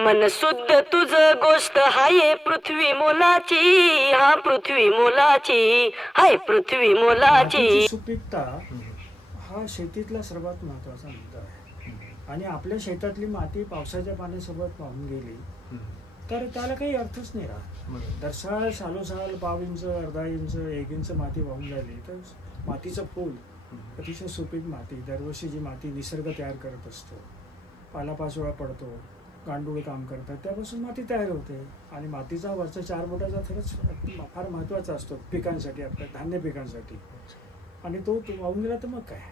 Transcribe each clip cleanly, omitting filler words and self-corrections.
मन शुद्ध तुझ गोष्ट हाय पृथ्वी मोलाची, हा पृथ्वी मोलाची, हाय पृथ्वी मोलाची. मातीची सुपीकता हा शेतीतला सर्वात महत्त्वाचा मुद्दा आहे. आणि आपल्या शेतातली माती पावसाच्या पाण्यासोबत वाहून गेली तर त्याला काही अर्थच नाही राहत. दरसाळ सालोसाल पाव इंच, अर्धा इंच, 1 इंच माती वाहून झाली तर मातीचं फूल अतिशय सुपीक माती, दरवर्षी जी माती निसर्ग तयार करत असतो, पालापाचोळा पडतो, गांडूळ काम करतात, त्यापासून माती तयार होते. आणि मातीचा वरचा 4 बोटाचा थरच फार महत्त्वाचा असतो पिकांसाठी, आपल्या धान्य पिकांसाठी. आणि तो वाहून गेला तर मग काय.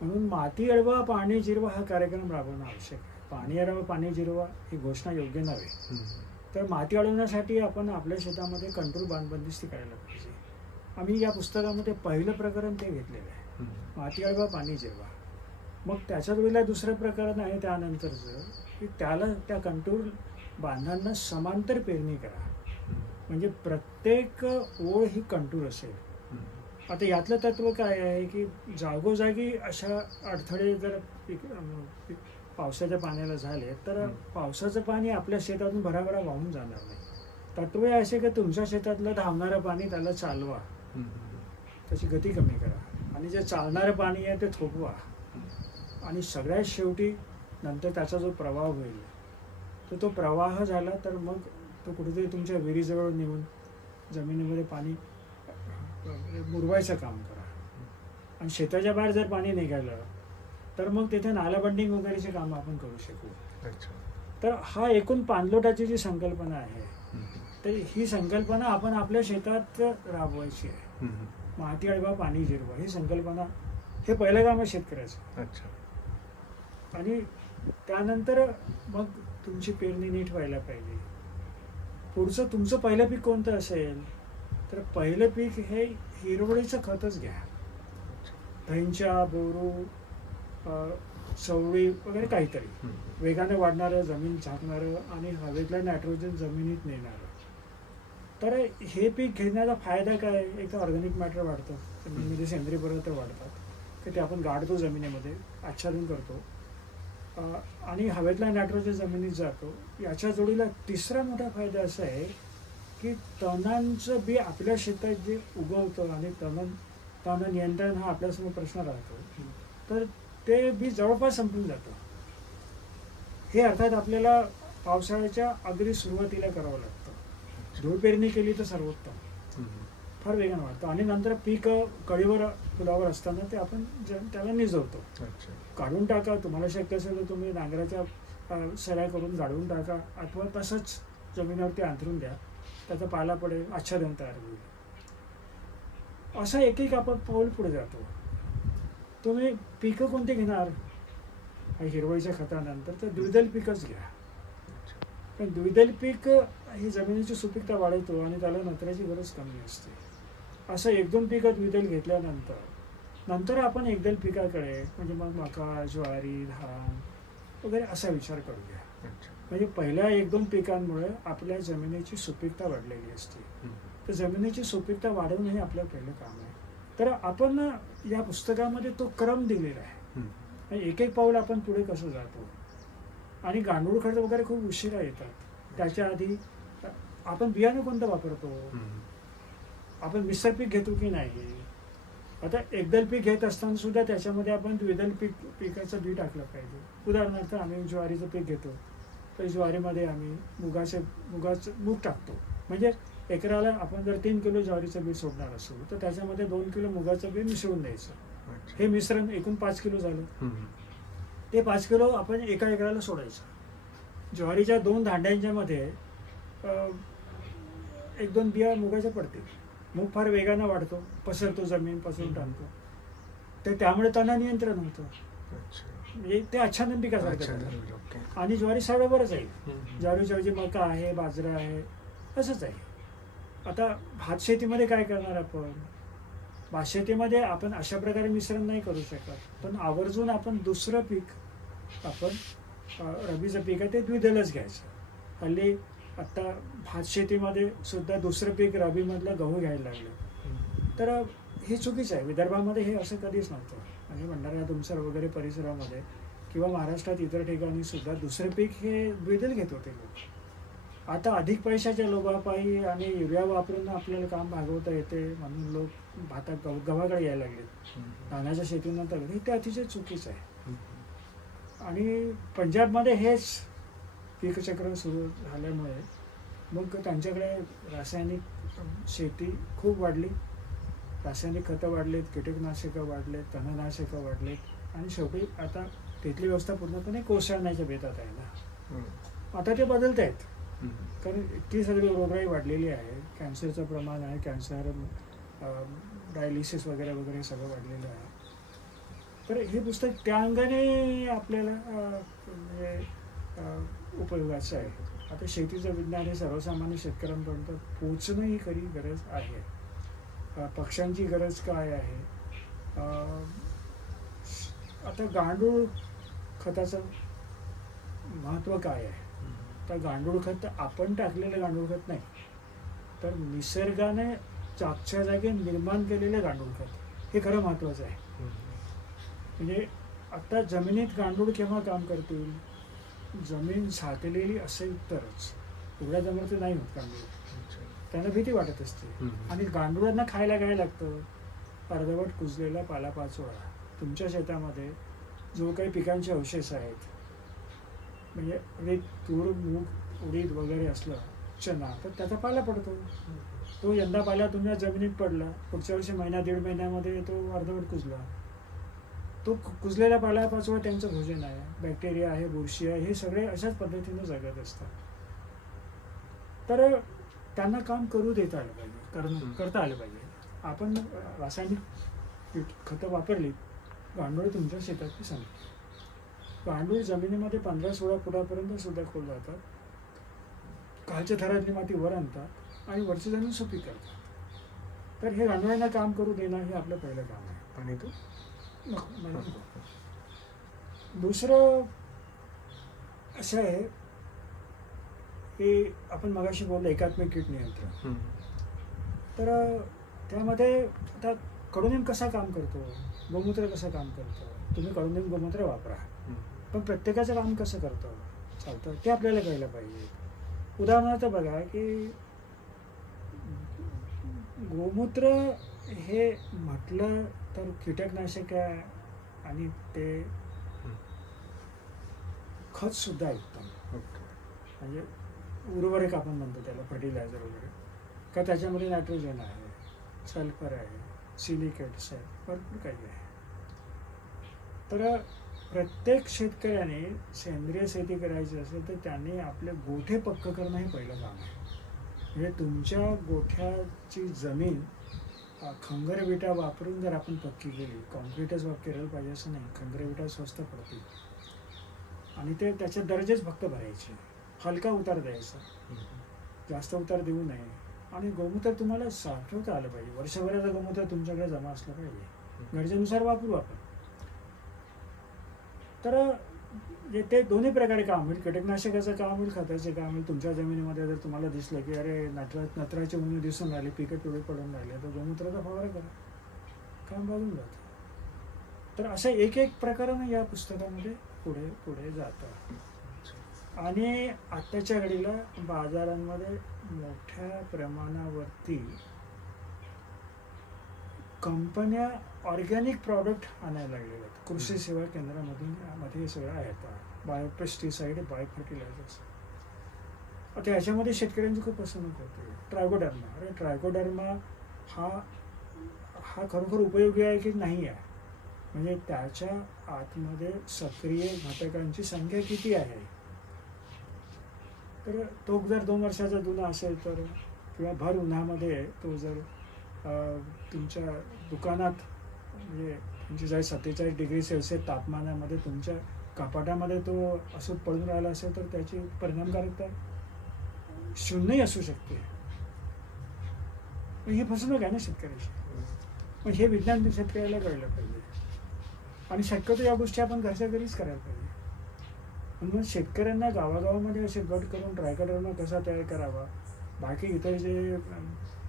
म्हणून माती अडवा पाणी जिरवा हा कार्यक्रम राबवणं आवश्यक आहे. पाणी अडवा पाणी जिरवा ही घोषणा योग्य नव्हे. तर माती अडवण्यासाठी आपण आपल्या शेतामध्ये कंट्रोल बंदिस्ती करायला पाहिजे. आम्ही या पुस्तकामध्ये पहिलं प्रकरण ते घेतलेलं आहे, माती अडवा पाणी जिरवा. मग त्याच्याच वेळेला दुसरं प्रकरण आहे त्यानंतरचं, की त्याला त्या कंट्रोल बांधांना समांतर पेरणी करा, म्हणजे प्रत्येक ओळ ही कंट्रोल असेल. आता यातलं तत्व काय आहे की जागोजागी अशा अडथळे जर पावसाच्या पाण्याला झाले तर पावसाचं पाणी आपल्या शेतातून भराभरा वाहून जाणार नाही. तत्व हे असे की तुमच्या शेतातलं धावणारं पाणी त्याला चालवा, त्याची गती कमी करा, आणि जे चालणारं पाणी आहे ते थोपवा. आणि सगळ्यात शेवटी नंतर त्याचा जो प्रवाह होईल तो प्रवाह झाला तर मग तो कुठेतरी तुमच्या विहिरीजवळ नेऊन जमिनीमध्ये पाणी मुरवायचं काम करा. आणि शेताच्या बाहेर जर पाणी निघालं तर मग तिथे नालाबंडिंग वगैरेचे काम आपण करू शकू. तर हा एकूण पाणलोटाची जी संकल्पना आहे, तर ही संकल्पना आपण आपल्या शेतात राबवायची आहे. माती अडवा पाणी जिरवा ही संकल्पना, हे पहिलं काम आहे शेतकऱ्याचं. आणि त्यानंतर मग तुमची पेरणी नीट व्हायला पाहिजे. पुढचं तुमचं पहिलं पीक कोणतं असेल तर पहिलं पीक हे हिरवळीचं खतच घ्या. धैंचा, बोरू, चवळी वगैरे काहीतरी वेगाने वाढणारं, जमीन झाकणारं आणि हवेतलं नायट्रोजन जमिनीत नेणारं. तर हे पीक घेण्याचा फायदा काय, एक तर ऑर्गॅनिक मॅटर वाढतं, जमिनीमध्ये सेंद्रिय पदार्थ वाढतात, की ते आपण गाडतो जमिनीमध्ये, आच्छादन करतो, आणि हवेतला नायट्रोजन जमिनीत जातो. याच्या जोडीला तिसरा मोठा फायदा असा आहे की तणांचं बी आपल्या शेतात जे उगवतं, आणि तण नियंत्रण हा आपल्यासमोर प्रश्न राहतो, तर ते बी जवळपास संपून जातं. हे अर्थात आपल्याला पावसाळ्याच्या अगदी सुरुवातीला करावं लागतं. धूळ पेरणी केली तर सर्वोत्तम, फार वेगानं वाढतं. आणि नंतर पीक कळीवर फुलावर असताना ते आपण त्याला निजवतो. काढून टाका, तुम्हाला शक्य असेल तर तुम्ही नांगराच्या सऱ्या करून गाडवून टाका, अथवा तसंच जमिनीवरती अंथरून द्या, त्याचा पाला पडेल, आच्छादन तयार होईल. असं एक एक आपण पाऊल पुढे जातो. तुम्ही पिकं कोणती घेणार, हिरवळीच्या खतानंतर तर द्विदल पिकच घ्या. पण द्विदल पीक ही जमिनीची सुपीकता वाढवतो आणि त्याला नत्राची गरज कमी असते. असं 1-2 पिकं द्विदल घेतल्यानंतर आपण एकदल पिकाकडे, म्हणजे मग मका, ज्वारी, धान वगैरे असा विचार करूया. म्हणजे पहिल्या 1-2 पिकांमुळे आपल्या जमिनीची सुपीकता वाढलेली असते. तर जमिनीची सुपीकता वाढवणं हे आपलं पहिलं काम आहे. तर आपण या पुस्तकामध्ये तो क्रम दिलेला आहे, एक एक पाऊल आपण पुढे कसं जातो. आणि गांडूळ खत वगैरे खूप उशिरा येतात. त्याच्या आधी आपण बियाणं कोणतं वापरतो, आपण मिश्र पीक घेतो की नाही. आता एकदल पीक घेत असताना सुद्धा त्याच्यामध्ये आपण द्विदल पिकाचं बी टाकलं पाहिजे. उदाहरणार्थ आम्ही ज्वारीचं पीक घेतो तर ज्वारीमध्ये आम्ही मुगाचं मूग टाकतो. म्हणजे एकराला आपण जर 3 किलो ज्वारीचं बी सोडणार असू तर त्याच्यामध्ये 2 किलो मुगाचं बी मिसळून द्यायचं. हे मिश्रण एकूण 5 किलो झालं. ते 5 किलो आपण एका एकराला सोडायचं. ज्वारीच्या 2 धांड्यांच्या मध्ये 1-2 बिया मुगाच्या पडतील. मूग फार वेगानं वाढतो, पसरतो, जमीन पसरून टाकतो, तर त्यामुळे त्यांना नियंत्रण होतं. म्हणजे ते आच्छादन पिकासारखं. आणि ज्वारी सगळ्यावरच आहे. ज्वारीच्या मका आहे, बाजरा आहे, असंच आहे. आता भात शेतीमध्ये काय करणार आपण, भात शेतीमध्ये आपण अशा प्रकारे मिश्रण नाही करू शकत, पण आवर्जून आपण दुसरं पीक, आपण रबीचं पीक आहे ते द्विदलच घ्यायचं. हल्ली आत्ता भात शेतीमध्ये सुद्धा दुसरं पीक रबीमधलं गहू घ्यायला लागलं. तर हे चुकीचं आहे. विदर्भामध्ये हे असं कधीच नव्हतं. म्हणजे भंडारा तुमसर वगैरे परिसरामध्ये किंवा महाराष्ट्रात इतर ठिकाणी सुद्धा दुसरे पीक हे द्विदल घेत होते लोक. आता अधिक पैशाच्या लोभापायी आणि युरिया वापरून आपल्याला काम भागवता येते म्हणून लोक गव्हाकडे यायला लागलेत. धान्याच्या शेतीनंतर हे ते अतिशय चुकीचं आहे. आणि पंजाबमध्ये हेच पीकचक्र सुरू झाल्यामुळे मग त्यांच्याकडे रासायनिक शेती खूप वाढली. रासायनिक खतं वाढलीत, कीटकनाशकं वाढलेत, तणनाशकं वाढलेत आणि शेवटी आता तिथली व्यवस्था पूर्णपणे कोसळण्याच्या बेतात आहे ना. आता ते बदलत आहेत कारण इतकी सगळी रोगराई वाढलेली आहे. कॅन्सरचं प्रमाण आहे, कॅन्सर, डायलिसिस वगैरे वगैरे सगळं वाढलेलं आहे. तर हे पुस्तक त्या अंगाने आपल्याला म्हणजे उपयोगाचं आहे. आता शेतीचं विज्ञान हे सर्वसामान्य शेतकऱ्यांपर्यंत पोचणं ही खरी गरज आहे. पक्ष्यांची गरज काय आहे, आता गांडूळ खताचं महत्त्व काय आहे. तर गांडूळ खत आपण टाकलेलं गांडूळ खत नाही, तर निसर्गाने जागच्या जागी निर्माण केलेलं गांडूळ खत हे खरं महत्त्वाचं आहे. म्हणजे आता जमिनीत गांडूळ केव्हा काम करतील, जमीन झाकलेली असेल तरच. उघड्या जमिनीत नाही होत गांडूळ, त्यांना भीती वाटत असते. आणि गांडुळांना खायला काय लागतं, अर्धवट कुजलेला पालापाचोळा. तुमच्या शेतामध्ये जो काही पिकांचे अवशेष आहेत, म्हणजे तूर, मूग, उडीद वगैरे असलं, चना, तर त्याचा पाला पडतो. तो यंदा पाला तुमच्या जमिनीत पडला, पुढच्या वर्षी महिना दीड महिन्यामध्ये तो अर्धवट कुजला. तो कुजलेला पालापाचोळा त्यांचं भोजन आहे. बॅक्टेरिया आहे, बुरशी आहे, हे सगळे अशाच पद्धतीने जगत असतात. तर त्यांना काम करू देता आलं पाहिजे, करता आलं पाहिजे. आपण रासायनिक खतं वापरली, गांडूळ तुमच्या शेतातली संपली. गांडूळ जमिनीमध्ये 15-16 फुटापर्यंत सुद्धा खोल जातात. खालच्या थरातली माती वर आणतात आणि वरची जमीन सुपीक करतात. तर हे गांडुळांना काम करू देणं हे आपलं पहिलं काम आहे. आणि तो दुसरं असं आहे की आपण मगाशी बोललो एकात्मिक कीट नियंत्रण. तर त्यामध्ये आता कडुनिंब कसा काम करतो, गोमूत्र कसं काम करतं. तुम्ही कडुनिंब गोमूत्र वापरा, पण प्रत्येकाचं काम कसं करतं चालतं ते आपल्याला कळलं पाहिजे. उदाहरणार्थ बघा की गोमूत्र हे म्हटलं तर कीटकनाशक आहे आणि ते खत सुद्धा आहे उत्तम. म्हणजे उर्वरक आपण म्हणतो त्याला, फर्टिलायझर वगैरे, का त्याच्यामध्ये नायट्रोजन आहे, सल्फर आहे, सिलिकेट्स आहे, भरपूर काही आहे. तर प्रत्येक शेतकऱ्याने सेंद्रिय शेती करायची असेल तर त्यांनी आपले गोठे पक्क करणं हे पहिलं काम आहे. म्हणजे तुमच्या गोठ्याची जमीन खंगरविटा वापरून जर आपण पक्की केली, कॉन्क्रीटच केलं पाहिजे असं नाही, खंगरविटा स्वस्त पडतील आणि ते त्याचे दर्जेच फक्त भरायचे, हलका उतार द्यायचा, जास्त उतार देऊ नये. आणि गोमूत्र तुम्हाला साठवता आलं पाहिजे. वर्षभराचं गोमूत्र तुमच्याकडे जमा असलं पाहिजे, गरजेनुसार वापरू आपण. तर ते दोन्ही प्रकारे काम होईल. कीटकनाशकाचं काम होईल, खताचे काम होईल. तुमच्या जमिनीमध्ये जर तुम्हाला दिसलं की अरे नत्राची उणीव दिसून राहिली, पिकं पिवळे पडून राहिले, तर गोमूत्राचा फवारा करा, काम भागून जातं. तर अशा एक एक प्रकारानं या पुस्तकामध्ये पुढे पुढे जातं. आणि आत्ताच्या घडीला बाजारांमध्ये मोठ्या प्रमाणावरती कंपन्या ऑर्गॅनिक प्रॉडक्ट आणायला लागलेले आहेत. कृषी सेवा केंद्रामधून मध्ये सगळं आहे. आता बायोपेस्टिसाईड, बायो फर्टिलायझर्स. आता ह्याच्यामध्ये शेतकऱ्यांची खूप फसवणूक होते. ट्रायकोडर्मा, अरे ट्रायकोडर्मा हा खरोखर उपयोगी आहे की नाही आहे, म्हणजे त्याच्या आतमध्ये सक्रिय घटकांची संख्या किती आहे. तर तो जर 2 वर्षाचा जुना असेल तर, किंवा भर उन्हामध्ये तो जर तुमच्या दुकानात म्हणजे 47 डिग्री सेल्सिअस तापमानामध्ये तुमच्या कपाटामध्ये तो असं पडून राहिला असेल तर त्याची परिणामकारकता 0 असू शकते. ही फसवणूक आहे ना शेतकऱ्याची. पण हे विज्ञान शेतकऱ्याला कळलं पाहिजे आणि शक्यतो या गोष्टी आपण घरच्या घरीच करायला पाहिजे. म्हणून शेतकऱ्यांना गावागावामध्ये असे गट करून ट्रायकोडर्मा कसा तयार करावा, बाकी इतर जे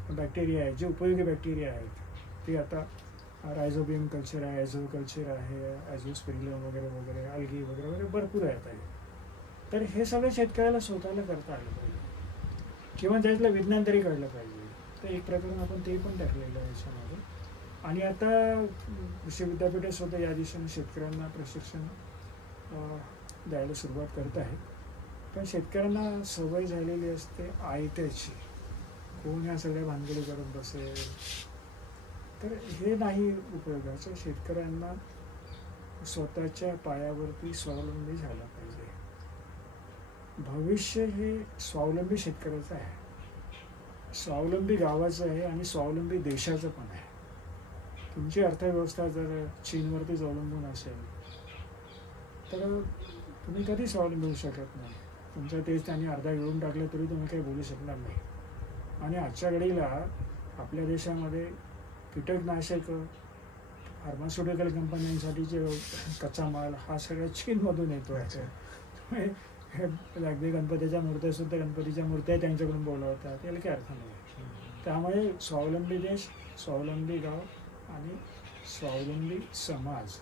बॅक्टेरिया आहेत, जे उपयोगी बॅक्टेरिया आहेत, ते आता रायझोबियम कल्चर आहे, ॲझो कल्चर आहे, ॲझोस्पेरिलम वगैरे वगैरे, अल्गी वगैरे वगैरे भरपूर आहेत आहे. तर हे सगळं शेतकऱ्याला स्वतःला करता आलं पाहिजे किंवा त्यातलं विज्ञान तरी कळलं पाहिजे. तर एक प्रकरण आपण ते पण टाकलेलं आहे याच्यामध्ये. आणि आता कृषी विद्यापीठसुद्धा या दिशेने शेतकऱ्यांना प्रशिक्षण द्यायला सुरुवात करत आहे. पण शेतकऱ्यांना सवय झालेली असते आयत्याची, कोण ह्या सगळ्या भानगडी करत बसेल, तर हे नाही उपयोगाचं. शेतकऱ्यांना स्वतःच्या पायावरती स्वावलंबी झालं पाहिजे. भविष्य हे स्वावलंबी शेतकऱ्याचं आहे, स्वावलंबी गावाचं आहे आणि स्वावलंबी देशाचं पण आहे. तुमची अर्थव्यवस्था जर चीनवरतीच अवलंबून असेल तर तुम्ही कधी स्वावलंबी होऊ शकत नाही. तुमचा तेच त्यांनी अर्धा गिळून टाकलं तरी तुम्ही काही बोलू शकणार नाही. आणि आजच्या घडीला आपल्या देशामध्ये कीटकनाशक, फार्मास्युटिकल कंपन्यांसाठीचे कच्चा माल हा सगळ्या चीनमधून येतो आहे. अगदी गणपतीच्या मूर्त्यासुद्धा, गणपतीच्या मूर्त्या त्यांच्याकडून बोलवतात, याला काही अर्थ नाही. त्यामुळे स्वावलंबी देश, स्वावलंबी गाव आणि स्वावलंबी समाज.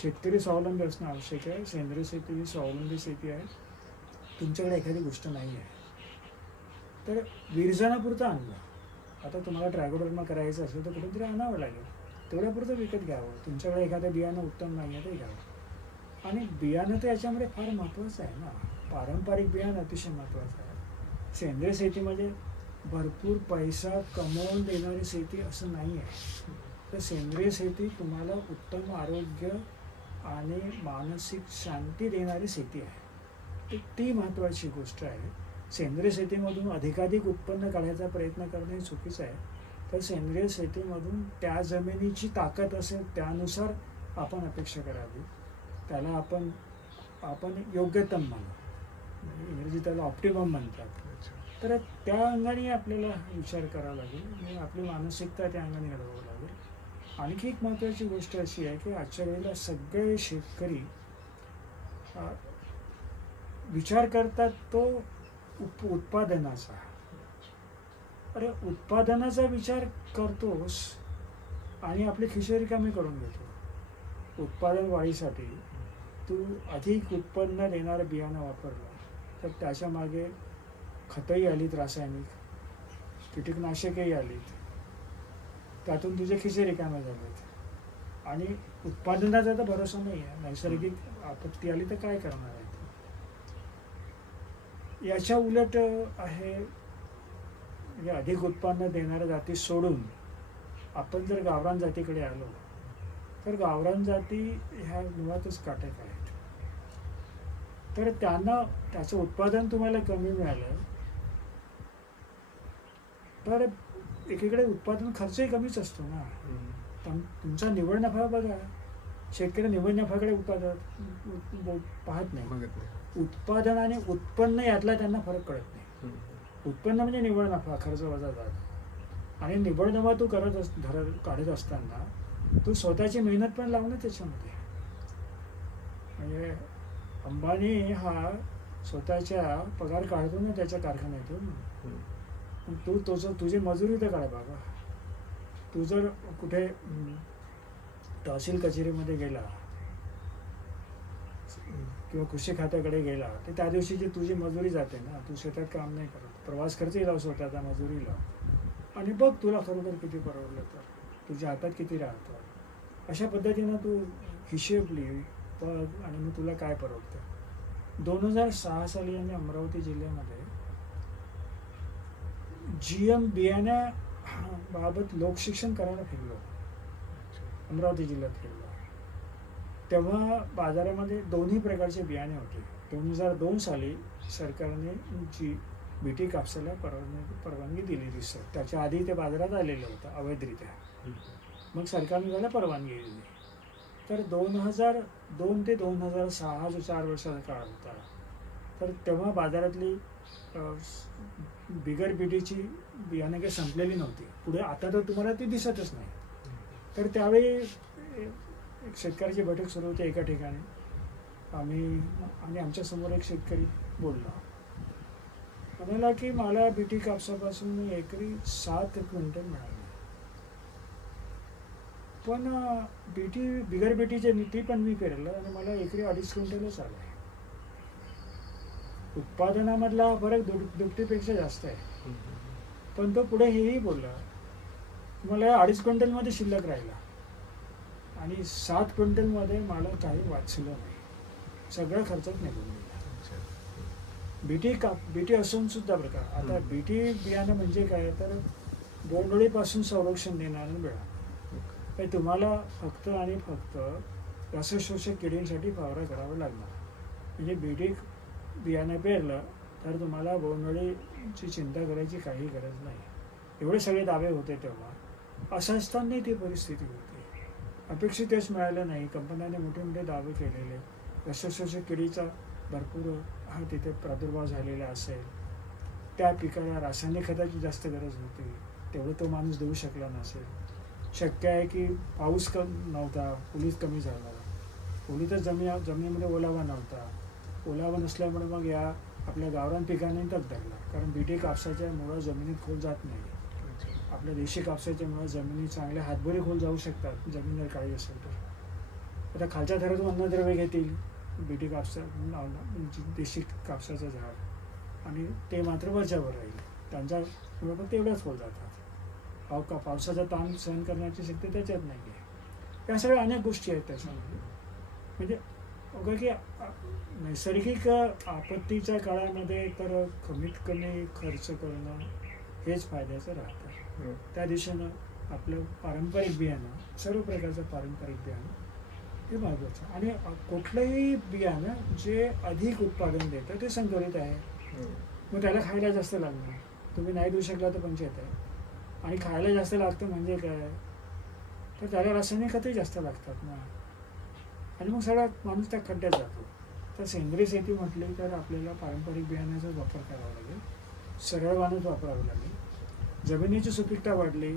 शेतकरी स्वावलंबी असणं आवश्यक आहे. सेंद्रिय शेती ही स्वावलंबी शेती आहे. तुमच्याकडे एखादी गोष्ट नाही आहे तर विरजनापुरतं आणलं. आता तुम्हाला ट्रायकोडर्मा करायचं असेल तर कुठेतरी आणावं लागेल, तेवढ्यापुरतं विकत घ्यावं. तुमच्याकडे एखादं बियाणं उत्तम नाही आहे ते घ्यावं. आणि बियाणं तर याच्यामध्ये फार महत्त्वाचं आहे ना. पारंपरिक बियाणं अतिशय महत्त्वाचं आहे. सेंद्रिय शेतीमध्ये भरपूर पैसा कमवून देणारी शेती असं नाही आहे. तर सेंद्रिय शेती तुम्हाला उत्तम आरोग्य आणि मानसिक शांती देणारी शेती आहे. तर ती महत्त्वाची गोष्ट आहे. सेंद्रिय शेतीमधून अधिकाधिक उत्पन्न काढायचा प्रयत्न करणे हे चुकीचं आहे. तर सेंद्रिय शेतीमधून त्या जमिनीची ताकद असेल त्यानुसार आपण अपेक्षा करावी. त्याला आपण योग्यतम म्हणू, इंग्रजी त्याला ऑप्टिमम म्हणतात. तर त्या अंगाने आपल्याला विचार करावा लागेल आणि आपली मानसिकता त्या अंगाने घडवावं लागेल. आणखी एक महत्त्वाची गोष्ट अशी आहे की आजच्या वेळेला सगळे शेतकरी विचार करतात तो उत्पादनाचा. अरे उत्पादनाचा विचार करतोस आणि आपली खिशे रिकामी करून घेतो. उत्पादन वाढीसाठी तू अधिक उत्पन्न देणारं बियाणं वापरलं तर त्याच्या मागे खतंही आलीत, रासायनिक कीटकनाशकही आलीत, त्यातून तुझे खिसे रिकामे झालेत आणि उत्पादनाचा तर भरोसा नाही आहे. नैसर्गिक आपत्ती आली तर काय करणार आहे. याच्या उलट आहे म्हणजे अधिक उत्पन्न देणाऱ्या जाती सोडून आपण जर गावरान जातीकडे आलो तर गावरान जाती ह्या मुळातच काटक आहेत. तर त्यांना त्याचं उत्पादन तुम्हाला कमी मिळालं तर एकीकडे उत्पादन खर्चही कमीच असतो ना. तुमचा निव्वळ नफा बघा. शेतकरी निव्वळ नफ्याकडे पाहत नाही. उत्पादन आणि उत्पन्न यातला त्यांना फरक कळत नाही. उत्पन्न म्हणजे निव्वळ नफा, खर्च वजा जात. आणि निव्वळ नफा तू काढत असताना तू स्वतःची मेहनत पण लावू ना त्याच्यामध्ये. म्हणजे अंबानी हा स्वतःच्या पगार काढतो ना त्याच्या कारखान्यातून. तू तुझी मजुरी तर काढ बाबा. तू जर कुठे तहसील कचेरीमध्ये गेला किंवा कृषी खात्याकडे गेला तर त्या दिवशीची तुझी मजुरी जाते ना. तू शेतात काम नाही करत, प्रवास खर्चही लाव स्वतःचा, मजुरी लाव आणि बघ तुला खरोखर किती परवडलं तर, तुझ्या हातात किती राहतं. अशा पद्धतीनं तू हिशेब लिहि बघ आणि मग तुला काय परवडतं. 2006 साली आम्ही अमरावती जिल्ह्यामध्ये GM बियाण्याबाबत लोकशिक्षण करायला फिरलो. अमरावती जिल्ह्यात फिरलो. तेव्हा बाजारामध्ये दोन्ही प्रकारचे बियाणे होते. 2002 साली सरकारने BT कापसाला परवानगी दिली दिसत. त्याच्या आधी ते बाजारात आलेलं होतं अवैधरित्या. मग सरकारने त्याला परवानगी दिली. तर 2002 ते 2006 हा जो 4 वर्षाचा काळ होता तर तेव्हा बाजारातली बिगर BTची बियाणे काही संपलेली नव्हती. पुढे आता तर तुम्हाला ती दिसतच नाही. तर त्यावेळी एक शेतकऱ्याची बैठक सुरू होती एका ठिकाणी. आणि आमच्यासमोर एक शेतकरी बोलला, म्हणाला की मला BT कापसापासून एकरी 7 क्विंटल मिळाले. पण बीटी बिगर बीटीचे ती पण मी पेरलं आणि मला एकरी 2.5 क्विंटलच आलं आहे. उत्पादनामधला फरक दुपटीपेक्षा जास्त आहे. पण तो पुढे हेही बोलला, मला 2.5 क्विंटलमध्ये शिल्लक राहिला आणि 7 क्विंटलमध्ये मला काही वाचलं नाही, सगळं खर्चात निघून गेला. बीटी असून सुद्धा बरं का, आता बीटी बियाणं म्हणजे काय तर बोंडअळीपासून संरक्षण देणारं बियाणं. तुम्हाला फक्त आणि फक्त रसशोषक किडींसाठी फवारा करावा लागणार. म्हणजे बीटी बियाणं पेरलं तर तुम्हाला बोंडअळीची चिंता करायची काही गरज नाही. एवढे सगळे दावे होते तेव्हा. असं असताना ती परिस्थिती होती. अपेक्षित यश मिळालं नाही. कंपन्यांनी मोठे मोठे दावे केलेले. रसशोषक किडीचा भरपूर तिथे प्रादुर्भाव झालेला असेल, त्या पिकाला रासायनिक खताची जास्त गरज होती, तेवढं तो माणूस देऊ शकला नसेल. शक्य आहे की पाऊस नव्हता, ओलीत कमी झाला, ओलीतच जमिनीमध्ये ओलावा नव्हता, ओलावा नसल्यामुळे मग या आपल्या गावरान पिकांनी तग धरला. कारण बीटी कापसाच्या मुळं जमिनीत खोल जात नाही. आपल्या देशी कापसाच्या मुळं जमिनी चांगल्या हातभरी खोल जाऊ शकतात जमीन जर काळी असेल तर. आता खालच्या थरातून अन्नद्रव्य घेतील बीटी कापसा देशी कापसाचं झाड, आणि ते मात्र वरच्यावर राहील. त्यांच्या मुळं पण तेवढ्याच खोल जातात. पावसाचा ताण सहन करण्याची शक्ती त्याच्यात नाही आहे. या सगळ्या अनेक गोष्टी आहेत त्याच्यामध्ये. म्हणजे बघा की नैसर्गिक आपत्तीच्या काळामध्ये तर कमीत कमी खर्च करणं हेच फायद्याचं राहतं. त्या दिशेनं आपलं पारंपरिक बियाणं, सर्व प्रकारचं पारंपरिक बियाणं हे महत्त्वाचं. आणि कुठलंही बियाणं जे अधिक उत्पादन देतं ते संकरित आहे. मग त्याला खायला जास्त लागणार. तुम्ही नाही देऊ शकला तर पंचायत आहे. आणि खायला जास्त लागतं म्हणजे काय तर त्याला रासायनिक खतही जास्त लागतात ना, आणि मग सगळा माणूस त्या खड्ड्यात जातो. तर सेंद्रिय शेती म्हटली तर आपल्याला पारंपरिक बियाण्याचा वापर करावा लागेल, सरळ वाणच वापरावं लागेल. जमिनीची सुपीकता वाढली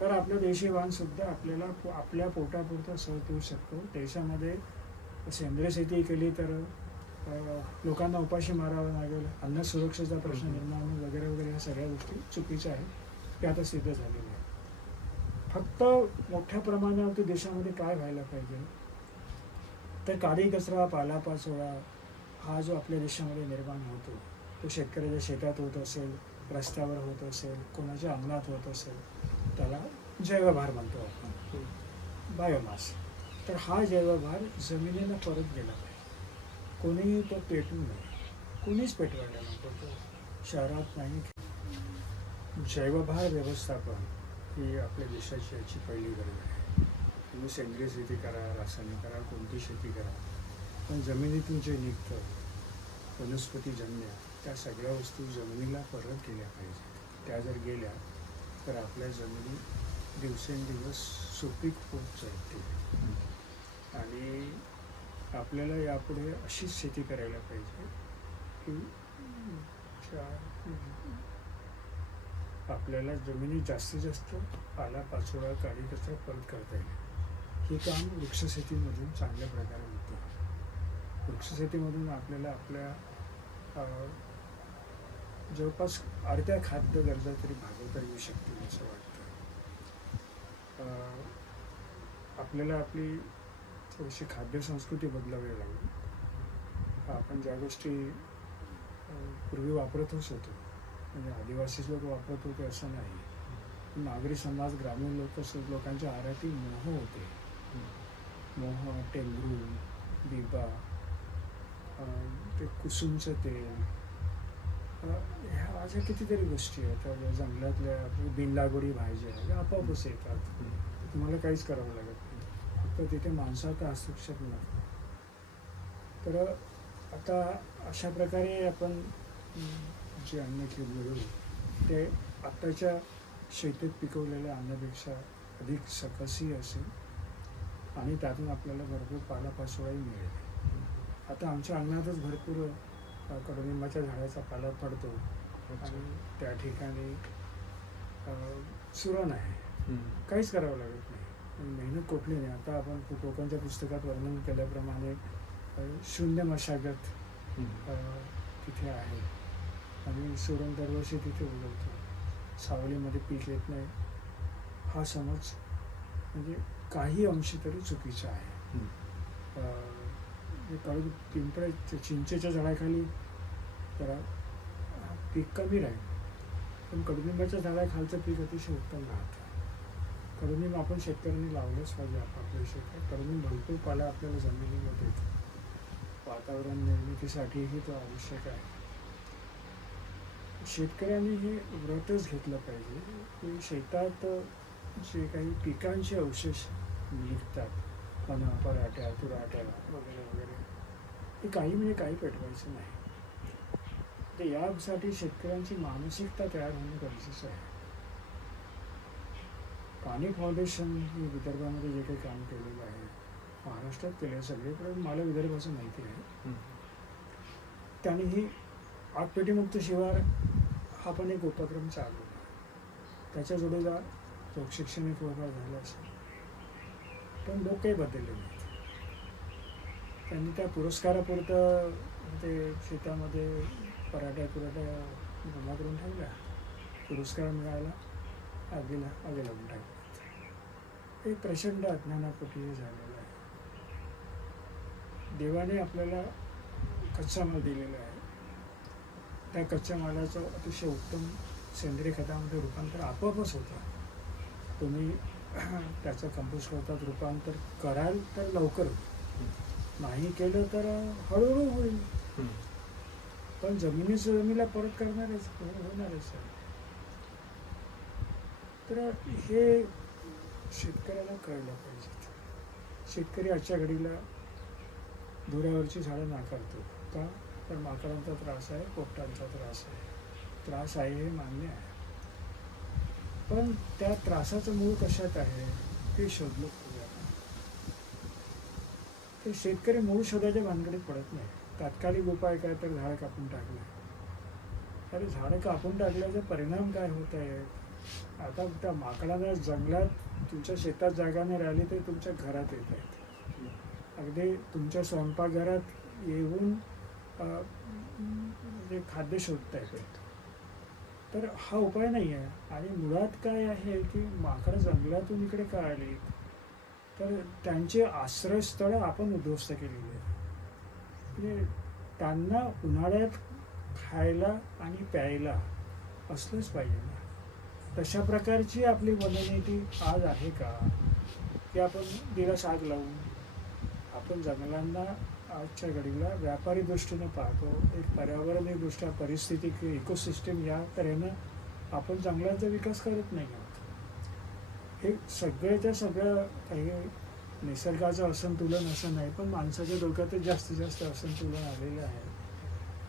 तर आपलं देशी वाणसुद्धा आपल्याला आपल्या पोटापुरतं सहज देऊ शकतो. देशामध्ये सेंद्रिय शेती केली तर लोकांना उपाशी मारावं लागेल, अन्न सुरक्षेचा प्रश्न निर्माण वगैरे वगैरे, ह्या सगळ्या गोष्टी चुकीच्या आहेत. ते आता सिद्ध झालेलं आहे. फक्त मोठ्या प्रमाणावरती देशामध्ये काय व्हायला पाहिजे तर काडी कचरा, पालापाचोळा हा जो आपल्या देशामध्ये निर्माण होतो तो शेतकऱ्याच्या शेतात होत असेल, रस्त्यावर होत असेल, कोणाच्या अंगणात होत असेल, त्याला जैवभार म्हणतो आपण, बायोमास. तर हा जैवभार जमिनीला परत गेला पाहिजे. कोणीही तो पेटू नये, कोणीच पेटवायला नको तो. शहरात नाही. जैवभार व्यवस्थापन ही आपल्या देशाची याची पहिली गरज आहे. तुम्ही सेंद्रिय शेती करा, रासायनिक करा, कोणती शेती करा, पण जमिनीतून जे निघतं वनस्पतीजन्य त्या सगळ्या वस्तू जमिनीला परत गेल्या पाहिजेत. त्या जर गेल्या तर आपल्या जमिनी दिवसेंदिवस सुपीक होत जातील. आणि आपल्याला यापुढे अशीच शेती करायला पाहिजे की आपल्याला जमिनीत जास्तीत जास्त पालापाचोळा, काडी कचरा परत करता येईल. हे काम वृक्षशेतीमधून चांगल्या प्रकारे होतं. वृक्षशेतीमधून आपल्याला आपल्या जवळपास अर्ध्या खाद्य गरजा तरी भागवता येऊ शकतील असं वाटतं. आपल्याला आपली थोडीशी खाद्य संस्कृती बदलावी लागेल. आपण ज्या गोष्टी पूर्वी वापरतच होतो, म्हणजे आदिवासी लोक वापरत होते असं नाही, नागरी समाज, ग्रामीण लोकांच्या आहारातील मोह होते. मोह, टेंगरू, बिबा, ते कुसुमचं तेल, ह्या अशा कितीतरी गोष्टी आहेत. जंगलातल्या बिनलागोडी भाज्या ह्या आपोआपच येतात. तुम्हाला काहीच करावं लागत नाही, फक्त तिथे माणसाचा हस्तक्षेप नसतो. तर आता अशा प्रकारे आपण जे अन्न मिळवू ते आत्ताच्या शेतीत पिकवलेल्या अन्नापेक्षा अधिक सकसी असेल आणि त्यातून आपल्याला भरपूर पालापाचोळाही मिळेल. आता आमच्या अंगणातच भरपूर कडुनिंबाच्या झाडाचा पाला पडतो आणि त्या ठिकाणी सुरण आहे, काहीच करावं लागत नाही, मेहनत कुठली नाही. आता आपण कोकणच्या पुस्तकात वर्णन केल्याप्रमाणे शून्य मशागत तिथे आहे आणि सुरण दरवर्षी तिथे उगवतो. सावलीमध्ये पीक येत नाही हा समज म्हणजे काही अंशी तरी चुकीचं आहे. कडू पिंपळ चिंचेच्या झाडाखाली जरा पीक कमी राहील, पण कडुनिंबाच्या झाडाखालचं पीक अतिशय उत्तम राहतं. कडुनिंब आपण शेतकऱ्यांनी लावलंच पाहिजे आपापल्या शेतात. कडुनिंब भरपूर पाला आपल्याला जमिनीमध्ये येतो. वातावरण निर्मितीसाठीही तो आवश्यक आहे. शेतकऱ्यांनी हे व्रतच घेतलं पाहिजे की शेतात जे काही पिकांचे अवशेष निघतात, कणा, पराठ्या, तुराट्या वगैरे वगैरे, हे काही म्हणजे काही पेटवायचं नाही. तर यासाठी शेतकऱ्यांची मानसिकता तयार होणं गरजेचं आहे. पाणी फाउंडेशन हे विदर्भामध्ये जे काही काम केलेलं आहे, महाराष्ट्रात केलं आहे सगळीकडे, मला विदर्भाचं माहिती आहे. त्याने ही आगपेटीमुक्त शिवार हा पण एक उपक्रम चालवला. त्याच्या जोडीला शैक्षणिक थोडंफार झालं असेल, पण लोक काही बदलले नाहीत. त्यांनी त्या पुरस्कारापुरतं ते शेतामध्ये पराठ्या जमा करून ठेवल्या, पुरस्कार मिळाला, आगी लावून टाकले. हे प्रचंड अज्ञानापोटी हे झालेलं आहे. देवाने आपल्याला कच्चा माल दिलेला आहे. त्या कच्च्या मालाचं अतिशय उत्तम सेंद्रिय खतामध्ये रूपांतर आपोआपच होतं. तुम्ही त्याचं कंपोस्ट खतात रूपांतर कराल तर लवकर होईल, नाही केलं तर हळूहळू होईल, पण जमिनीला परत करणारच होणारच आहे. तर हे शेतकऱ्याला कळलं पाहिजे. शेतकरी आजच्या घडीला धुऱ्यावरची झाडं नाकारतो का? तर माकडांचा त्रास आहे, पोपटांचा त्रास आहे. त्रास आहे हे मान्य आहे, पण त्या त्रासाचं मूळ कशात आहे ते शोधलं पाहिजे. ते शेतकरी मूळ शोधाच्या भानगडीत पडत नाही. तात्कालिक उपाय काय तर झाडं कापून टाकले. अरे झाडं कापून टाकल्याचा परिणाम काय होत आहे? आता त्या माकडांना जंगलात तुमच्या शेतात जागा नाही राहिली तरी तुमच्या घरात येत आहेत. अगदी तुमच्या स्वयंपाकघरात येऊन म्हणजे खाद्य शोधता येतात. तर हा उपाय नाही आहे. आणि मुळात काय आहे की माकडं जंगलातून इकडे का आली, तर त्यांचे आश्रयस्थळं आपण उद्ध्वस्त केलेली आहेत. म्हणजे त्यांना उन्हाळ्यात खायला आणि प्यायला असलंच पाहिजे ना. तशा प्रकारची आपली वननीती आज आहे का की आपण तिला साथ लावून आपण जंगलांना आजच्या घडीला व्यापारी दृष्टीने पाहतो, एक पर्यावरणीय दृष्ट्या परिस्थितिक इकोसिस्टीम या तऱ्हेनं आपण जंगलांचा विकास करत नाही आहोत. हे सगळ्याच्या सगळं काही निसर्गाचं असंतुलन असं नाही, पण माणसाच्या डोक्यातच जास्तीत जास्त असंतुलन आलेलं आहे.